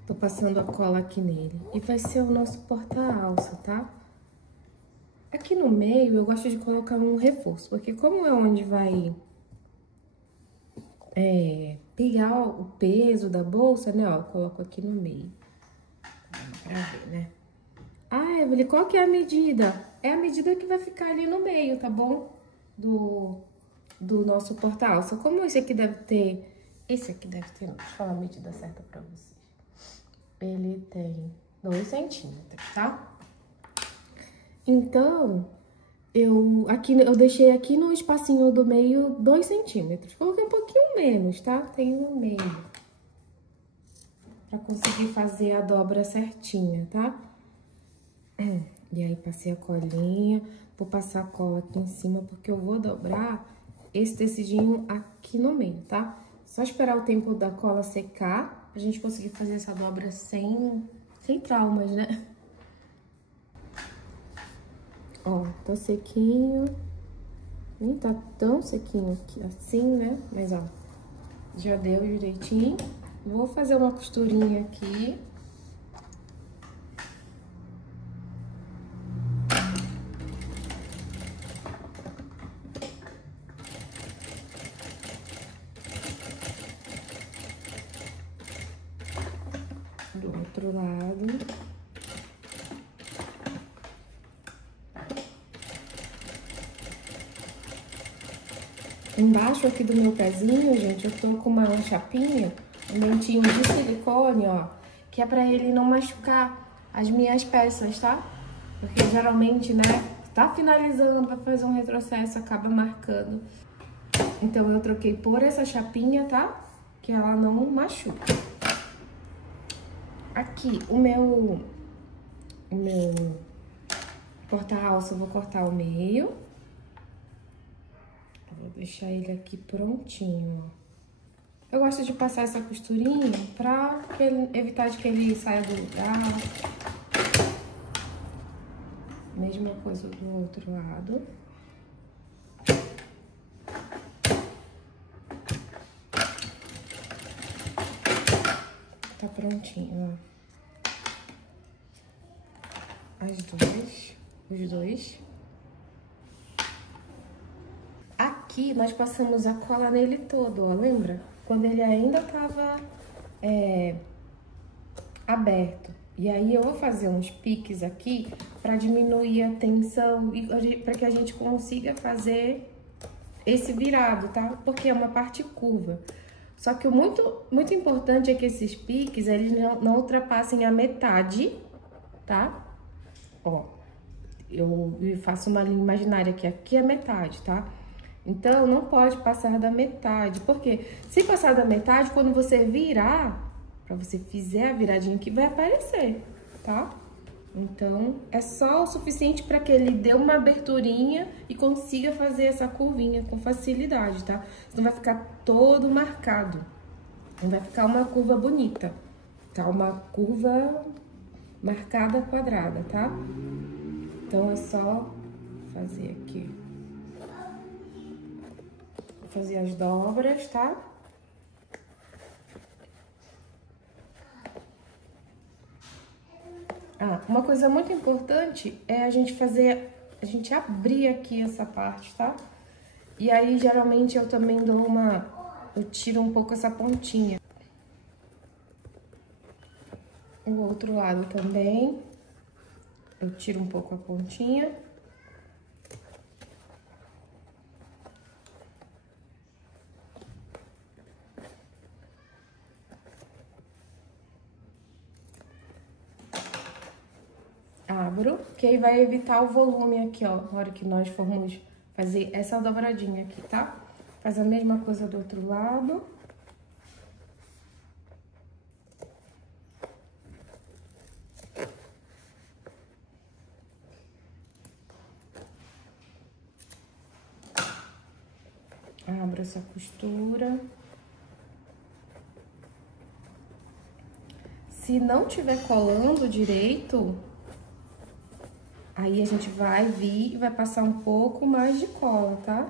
Tô passando a cola aqui nele. E vai ser o nosso porta-alça, tá? Aqui no meio, eu gosto de colocar um reforço, porque como é onde vai pegar o peso da bolsa, né? Ó, eu coloco aqui no meio. Pra ver, né? Ah, Evelyn, qual que é a medida? É a medida que vai ficar ali no meio, tá bom? Do nosso porta-alça. Como esse aqui deve ter... Esse aqui deve ter... Deixa eu falar a medida certa pra vocês. Ele tem 2 centímetros, tá? Então, eu deixei aqui no espacinho do meio 2 centímetros. Coloquei um pouquinho menos, tá? Tem um meio. Pra conseguir fazer a dobra certinha, tá? E aí, passei a colinha. Vou passar a cola aqui em cima, porque eu vou dobrar esse tecidinho aqui no meio, tá? Só esperar o tempo da cola secar, pra gente conseguir fazer essa dobra sem traumas, né? Ó, tá sequinho. Nem tá tão sequinho aqui assim, né? Mas, ó, já deu direitinho. Vou fazer uma costurinha aqui. Do outro lado. Embaixo aqui do meu pezinho, gente, eu tô com uma chapinha, um lentinho de silicone, ó, que é pra ele não machucar as minhas peças, tá? Porque geralmente, né, tá finalizando, vai fazer um retrocesso, acaba marcando. Então, eu troquei por essa chapinha, tá? Que ela não machuca. Aqui, o meu porta-alça, eu vou cortar ao meio. Vou deixar ele aqui prontinho, ó. Eu gosto de passar essa costurinha pra evitar que ele saia do lugar. Mesma coisa do outro lado. prontinho, ó. Os dois. Aqui nós passamos a cola nele todo, ó, lembra? Quando ele ainda tava aberto. E aí eu vou fazer uns piques aqui pra diminuir a tensão e pra que a gente consiga fazer esse virado, tá? Porque é uma parte curva. Só que o muito importante é que esses piques, eles não ultrapassem a metade, tá? Ó, eu faço uma linha imaginária aqui é metade, tá? Então, não pode passar da metade, porque se passar da metade, quando você virar, pra você fizer a viradinha aqui, vai aparecer, tá? Então, é só o suficiente para que ele dê uma aberturinha e consiga fazer essa curvinha com facilidade, tá? Senão vai ficar todo marcado, não vai ficar uma curva bonita, tá? Uma curva marcada quadrada, tá? Então, é só fazer aqui. Vou fazer as dobras, tá? Ah, uma coisa muito importante é a gente abrir aqui essa parte, tá? E aí, geralmente, eu também eu tiro um pouco essa pontinha. O outro lado também, eu tiro um pouco a pontinha. Abro, que aí vai evitar o volume aqui, ó, na hora que nós formos fazer essa dobradinha aqui, tá? Faz a mesma coisa do outro lado. Abro essa costura. Se não tiver colando direito, aí a gente vai vir e vai passar um pouco mais de cola, tá?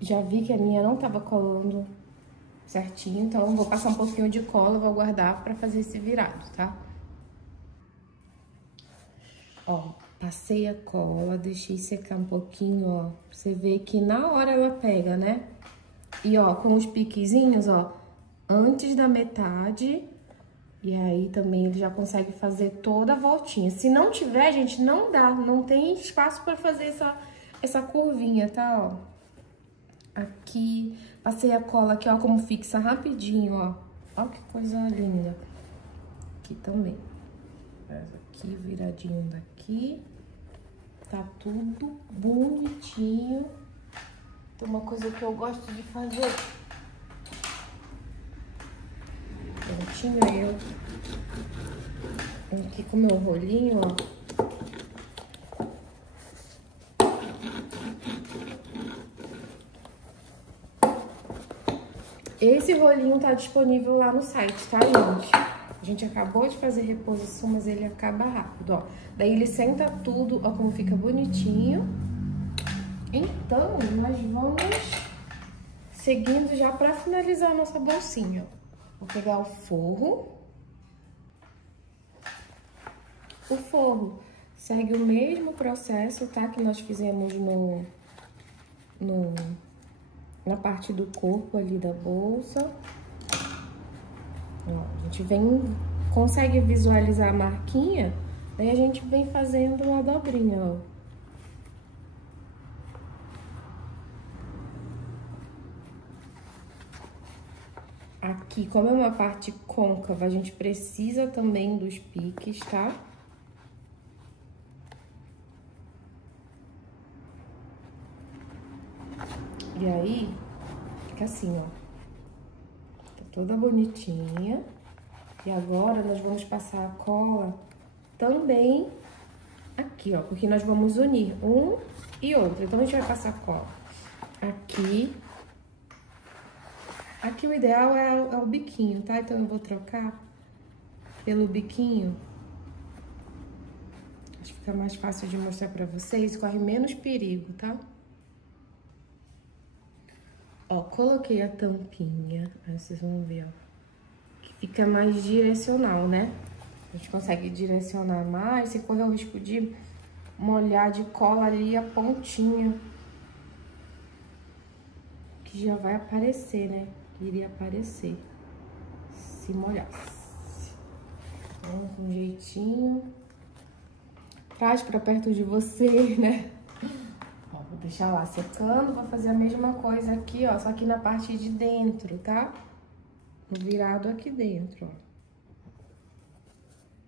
Já vi que a minha não tava colando certinho, então eu vou passar um pouquinho de cola, vou guardar pra fazer esse virado, tá? Ó, passei a cola, deixei secar um pouquinho, ó. Pra você ver que na hora ela pega, né? E ó, com os piquezinhos, ó, antes da metade. E aí também ele já consegue fazer toda a voltinha. Se não tiver, gente, não dá. Não tem espaço pra fazer essa curvinha, tá, ó. Aqui, passei a cola aqui, ó, como fixa rapidinho, ó. Ó que coisa linda. Aqui também. Faz aqui, viradinho daqui. Tá tudo bonitinho. Tem uma coisa que eu gosto de fazer. Prontinho, eu aqui com o meu rolinho, ó. Esse rolinho tá disponível lá no site, tá, gente? A gente acabou de fazer reposição, mas ele acaba rápido, ó. Daí ele senta tudo, ó, como fica bonitinho. Então, nós vamos seguindo já pra finalizar a nossa bolsinha, ó. Vou pegar o forro. O forro segue o mesmo processo, tá? Que nós fizemos na parte do corpo ali da bolsa. Ó, a gente consegue visualizar a marquinha, daí a gente vem fazendo uma dobrinha, ó. Aqui, como é uma parte côncava, a gente precisa também dos piques, tá? E aí, fica assim, ó. Tá toda bonitinha. E agora, nós vamos passar a cola também aqui, ó. Porque nós vamos unir um e outro. Então, a gente vai passar a cola aqui. Aqui o ideal é o biquinho, tá? Então, eu vou trocar pelo biquinho. Acho que fica mais fácil de mostrar pra vocês. Corre menos perigo, tá? Ó, coloquei a tampinha, aí vocês vão ver, ó, que fica mais direcional, né? A gente consegue direcionar mais, sem correr o risco de molhar de cola ali a pontinha, que já vai aparecer, né? Que iria aparecer se molhasse. Então, com um jeitinho, traz pra perto de você, né? Ó, vou deixar lá secando, vou fazer a mesma coisa aqui, ó, só que na parte de dentro, tá? No virado aqui dentro, ó.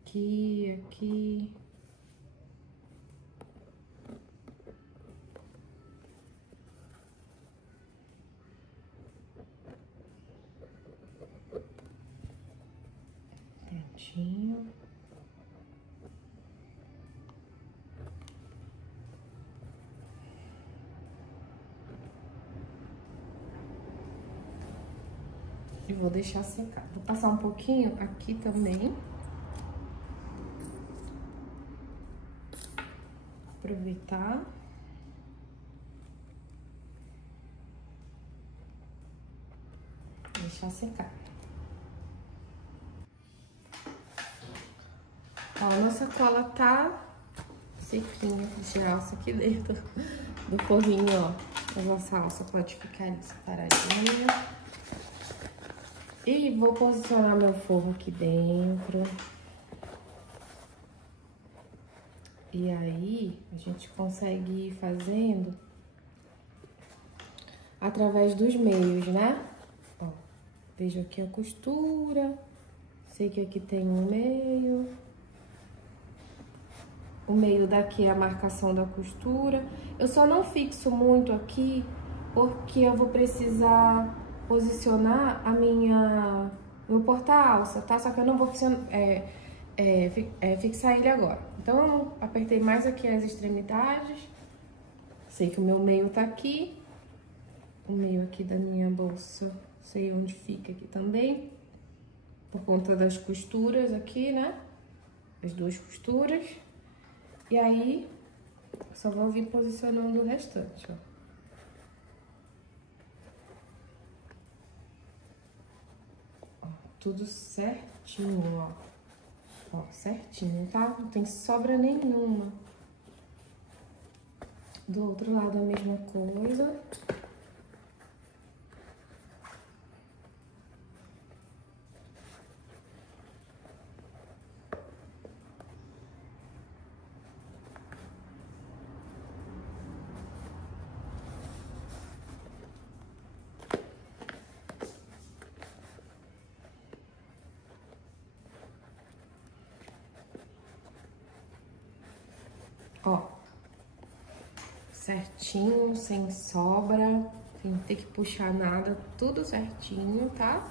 Aqui. Prontinho. E vou deixar secar. Vou passar um pouquinho aqui também. Aproveitar. Deixar secar. Ó, a nossa cola tá sequinha. Vou tirar a alça aqui dentro do forrinho, ó. A nossa alça pode ficar ali separadinha. E vou posicionar meu forro aqui dentro. E aí, a gente consegue ir fazendo através dos meios, né? Ó, vejo aqui a costura. Sei que aqui tem um meio. O meio daqui é a marcação da costura. Eu só não fixo muito aqui, porque eu vou precisar posicionar meu porta-alça, tá? Só que eu não vou fixar ele agora. Então, eu apertei mais aqui as extremidades. Sei que o meu meio tá aqui. O meio aqui da minha bolsa, sei onde fica aqui também. Por conta das costuras aqui, né? As duas costuras. E aí, só vou vir posicionando o restante, ó. Ó, tudo certinho, ó. Ó, certinho, tá? Não tem sobra nenhuma. Do outro lado a mesma coisa. Ó, certinho, sem sobra, sem ter que puxar nada, tudo certinho, tá?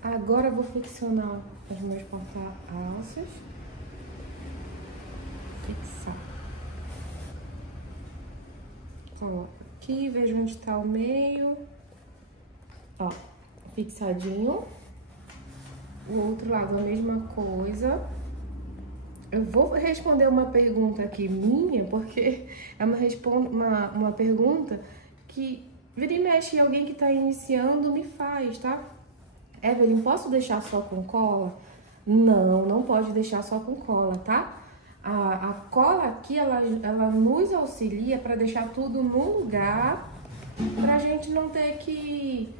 Agora eu vou flexionar os meus porta-alças. Fixar. Ó, aqui, vejo onde tá o meio. Ó, fixadinho. O outro lado a mesma coisa. Eu vou responder uma pergunta aqui minha, porque é uma pergunta que vira e mexe alguém que tá iniciando me faz, tá? Evelyn, posso deixar só com cola? Não, não pode deixar só com cola, tá? A cola aqui, ela nos auxilia para deixar tudo no lugar, pra gente não ter que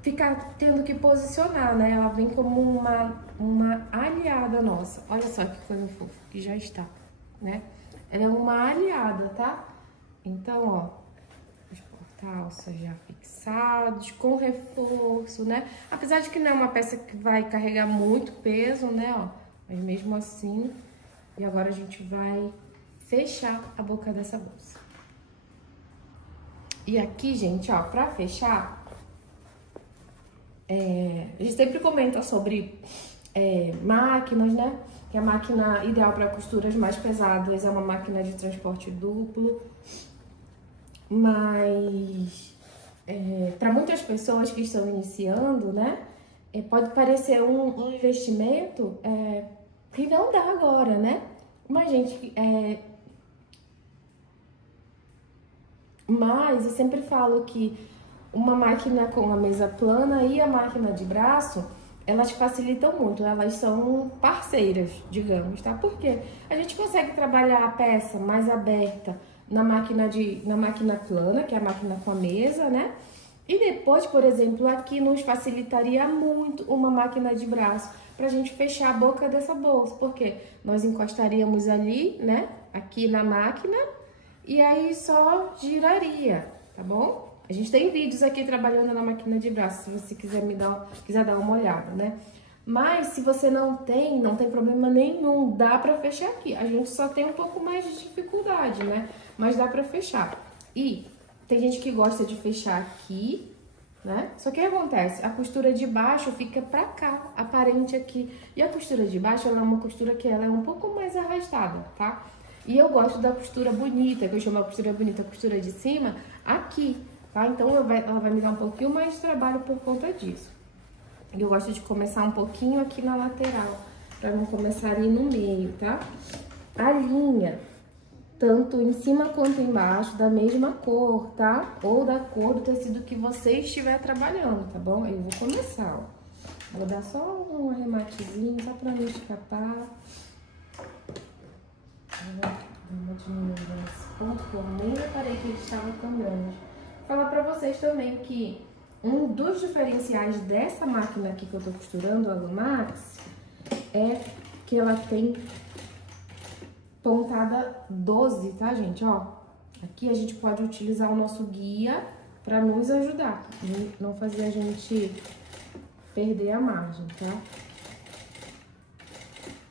ficar tendo que posicionar, né? Ela vem como uma aliada nossa. Olha só que coisa fofa, que já está, né? Ela é uma aliada, tá? Então, ó, os porta-alças já fixados, com reforço, né? Apesar de que não é uma peça que vai carregar muito peso, né, ó? Mas mesmo assim, e agora a gente vai fechar a boca dessa bolsa. E aqui, gente, ó, pra fechar, a gente sempre comenta sobre máquinas, né? Que a máquina ideal para costuras mais pesadas é uma máquina de transporte duplo. Mas para muitas pessoas que estão iniciando, né? Pode parecer um investimento que não dá agora, né? Mas, gente, Mas eu sempre falo que uma máquina com uma mesa plana e a máquina de braço, elas facilitam muito, elas são parceiras, digamos, tá? Porque a gente consegue trabalhar a peça mais aberta na máquina plana, que é a máquina com a mesa, né? E depois, por exemplo, aqui nos facilitaria muito uma máquina de braço pra gente fechar a boca dessa bolsa, porque nós encostaríamos ali, né? Aqui na máquina e aí só giraria, tá bom? A gente tem vídeos aqui trabalhando na máquina de braço, se você quiser dar uma olhada, né? Mas se você não tem problema nenhum, dá pra fechar aqui. A gente só tem um pouco mais de dificuldade, né? Mas dá pra fechar. E tem gente que gosta de fechar aqui, né? Só que o que acontece? A costura de baixo fica pra cá, aparente aqui. E a costura de baixo, ela é uma costura que ela é um pouco mais arrastada, tá? E eu gosto da costura bonita, que eu chamo a costura bonita, a costura de cima, aqui. Tá? Então, ela vai me dar um pouquinho mais de trabalho por conta disso. Eu gosto de começar um pouquinho aqui na lateral, pra não começar ali no meio, tá? A linha, tanto em cima quanto embaixo, da mesma cor, tá? Ou da cor do tecido que você estiver trabalhando, tá bom? Eu vou começar, ó. Vou dar só um arrematezinho, só pra não escapar. Vou diminuir esse ponto, que eu nem reparei que ele estava tão grande. Falar pra vocês também que um dos diferenciais dessa máquina aqui que eu tô costurando, a Lumax, é que ela tem pontada 12, tá, gente? Ó, aqui a gente pode utilizar o nosso guia pra nos ajudar, não fazer a gente perder a margem, tá?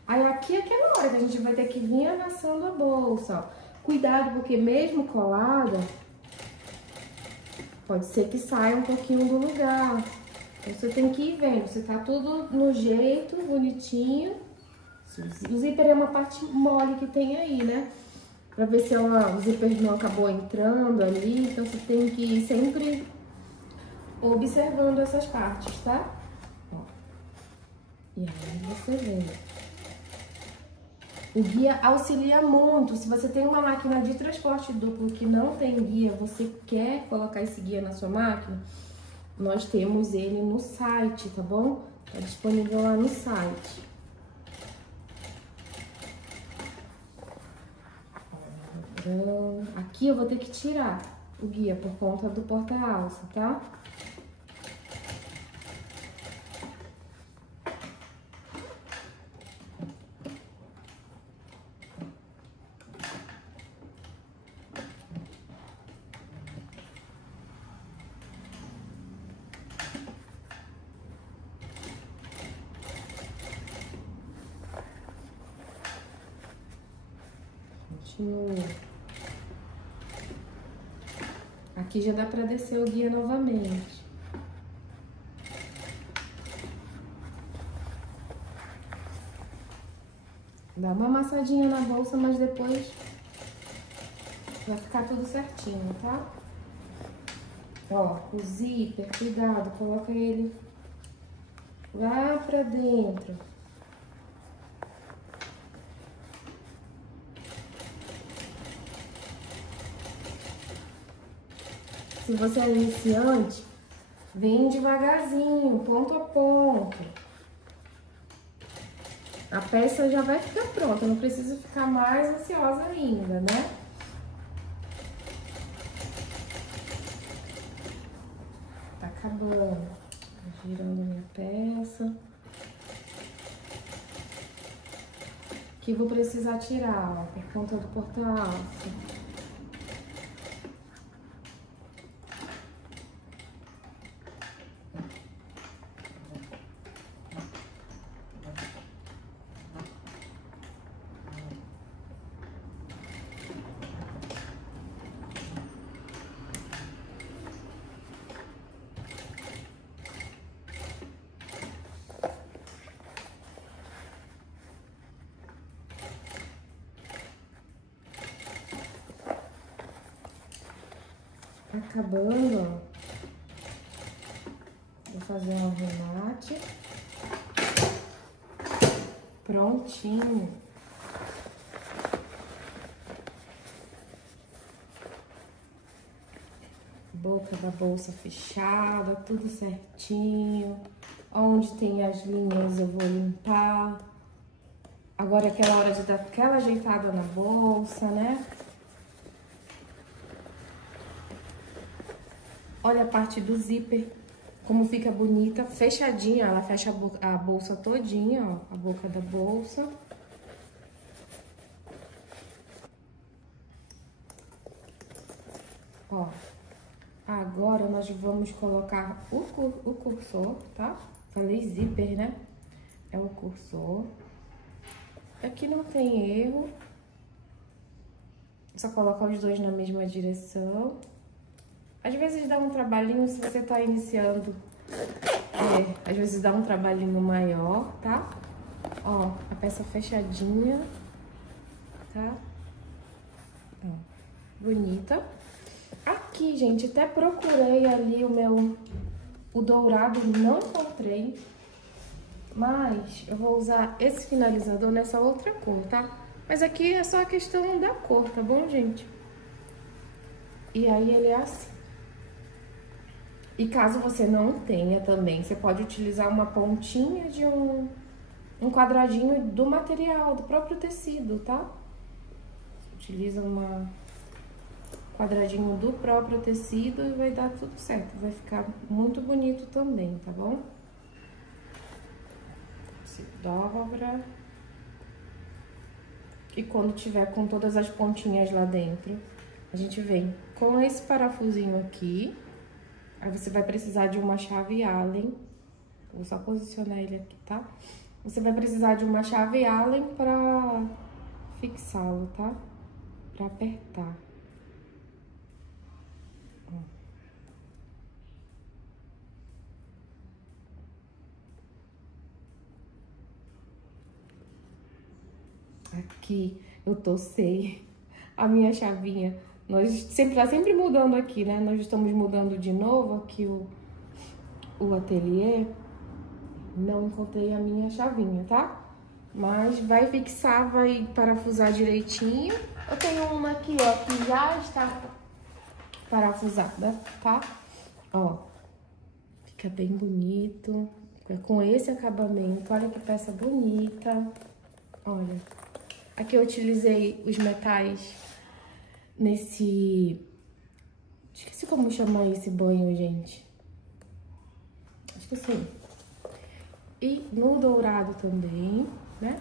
Aí aqui é aquela hora que a gente vai ter que vir amassando a bolsa, ó. Cuidado, porque mesmo colada, pode ser que saia um pouquinho do lugar. Você tem que ir vendo, você tá tudo no jeito, bonitinho. O zíper é uma parte mole que tem aí, né? Pra ver se o zíper não acabou entrando ali. Então, você tem que ir sempre observando essas partes, tá? Ó. E aí, você vê. O guia auxilia muito. Se você tem uma máquina de transporte duplo que não tem guia, você quer colocar esse guia na sua máquina, nós temos ele no site, tá bom? Tá disponível lá no site. Aqui eu vou ter que tirar o guia por conta do porta-alça, tá? Aqui já dá pra descer o guia novamente. Dá uma amassadinha na bolsa, mas depois vai ficar tudo certinho, tá? Ó, o zíper, cuidado, coloca ele lá pra dentro. Se você é iniciante, vem devagarzinho, ponto a ponto. A peça já vai ficar pronta, não precisa ficar mais ansiosa ainda, né? Tá acabando. Girando minha peça. Que vou precisar tirar, ó, por conta do porta-alça. Acabando, ó. Vou fazer um remate. Prontinho. boca da bolsa fechada, tudo certinho. Onde tem as linhas eu vou limpar. Agora é aquela hora de dar aquela ajeitada na bolsa, né? Olha a parte do zíper, como fica bonita, fechadinha. Ela fecha a bolsa todinha, ó, a boca da bolsa. Ó, agora nós vamos colocar o cursor, tá? Falei zíper, né? É o cursor. Aqui não tem erro. Só colocar os dois na mesma direção. Às vezes dá um trabalhinho se você tá iniciando. Às vezes dá um trabalhinho maior, tá? Ó, a peça fechadinha, tá? Ó, bonita. Aqui, gente, até procurei ali o dourado, não encontrei. Mas eu vou usar esse finalizador nessa outra cor, tá? Mas aqui é só a questão da cor, tá bom, gente? E aí ele é assim. E caso você não tenha também, você pode utilizar uma pontinha de um quadradinho do material, do próprio tecido, tá? Utiliza quadradinho do próprio tecido e vai dar tudo certo. Vai ficar muito bonito também, tá bom? Se dobra. E quando tiver com todas as pontinhas lá dentro, a gente vem com esse parafusinho aqui. Aí você vai precisar de uma chave Allen. Vou só posicionar ele aqui, tá? Você vai precisar de uma chave Allen pra fixá-lo, tá? Pra apertar. Aqui eu torcei a minha chavinha. Tá sempre mudando aqui, né? Nós estamos mudando de novo aqui o ateliê. Não encontrei a minha chavinha, tá? Mas vai fixar, vai parafusar direitinho. Eu tenho uma aqui, ó, que já está parafusada, tá? Ó, fica bem bonito. Com esse acabamento, olha que peça bonita. Olha, aqui eu utilizei os metais nesse... Esqueci como chamar esse banho, gente. Esqueci. E no dourado também, né?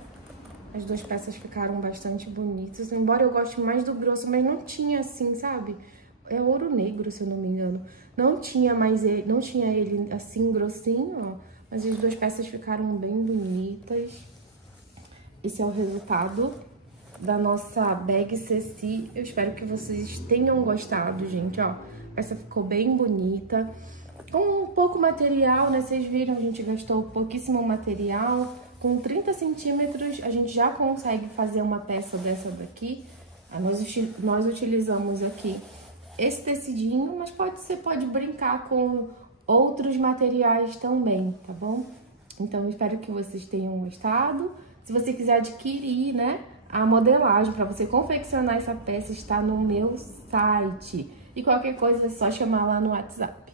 As duas peças ficaram bastante bonitas. Embora eu goste mais do grosso, mas não tinha assim, sabe? É ouro negro, se eu não me engano. Não tinha ele assim grossinho, ó. Mas as duas peças ficaram bem bonitas. Esse é o resultado da nossa bag Ceci. Eu espero que vocês tenham gostado, gente, ó. A peça ficou bem bonita. Com pouco material, né? Vocês viram, a gente gastou pouquíssimo material. Com 30 centímetros, a gente já consegue fazer uma peça dessa daqui. Nós utilizamos aqui esse tecidinho, mas você pode brincar com outros materiais também, tá bom? Então, eu espero que vocês tenham gostado. Se você quiser adquirir, né, a modelagem para você confeccionar essa peça, está no meu site. E qualquer coisa é só chamar lá no WhatsApp.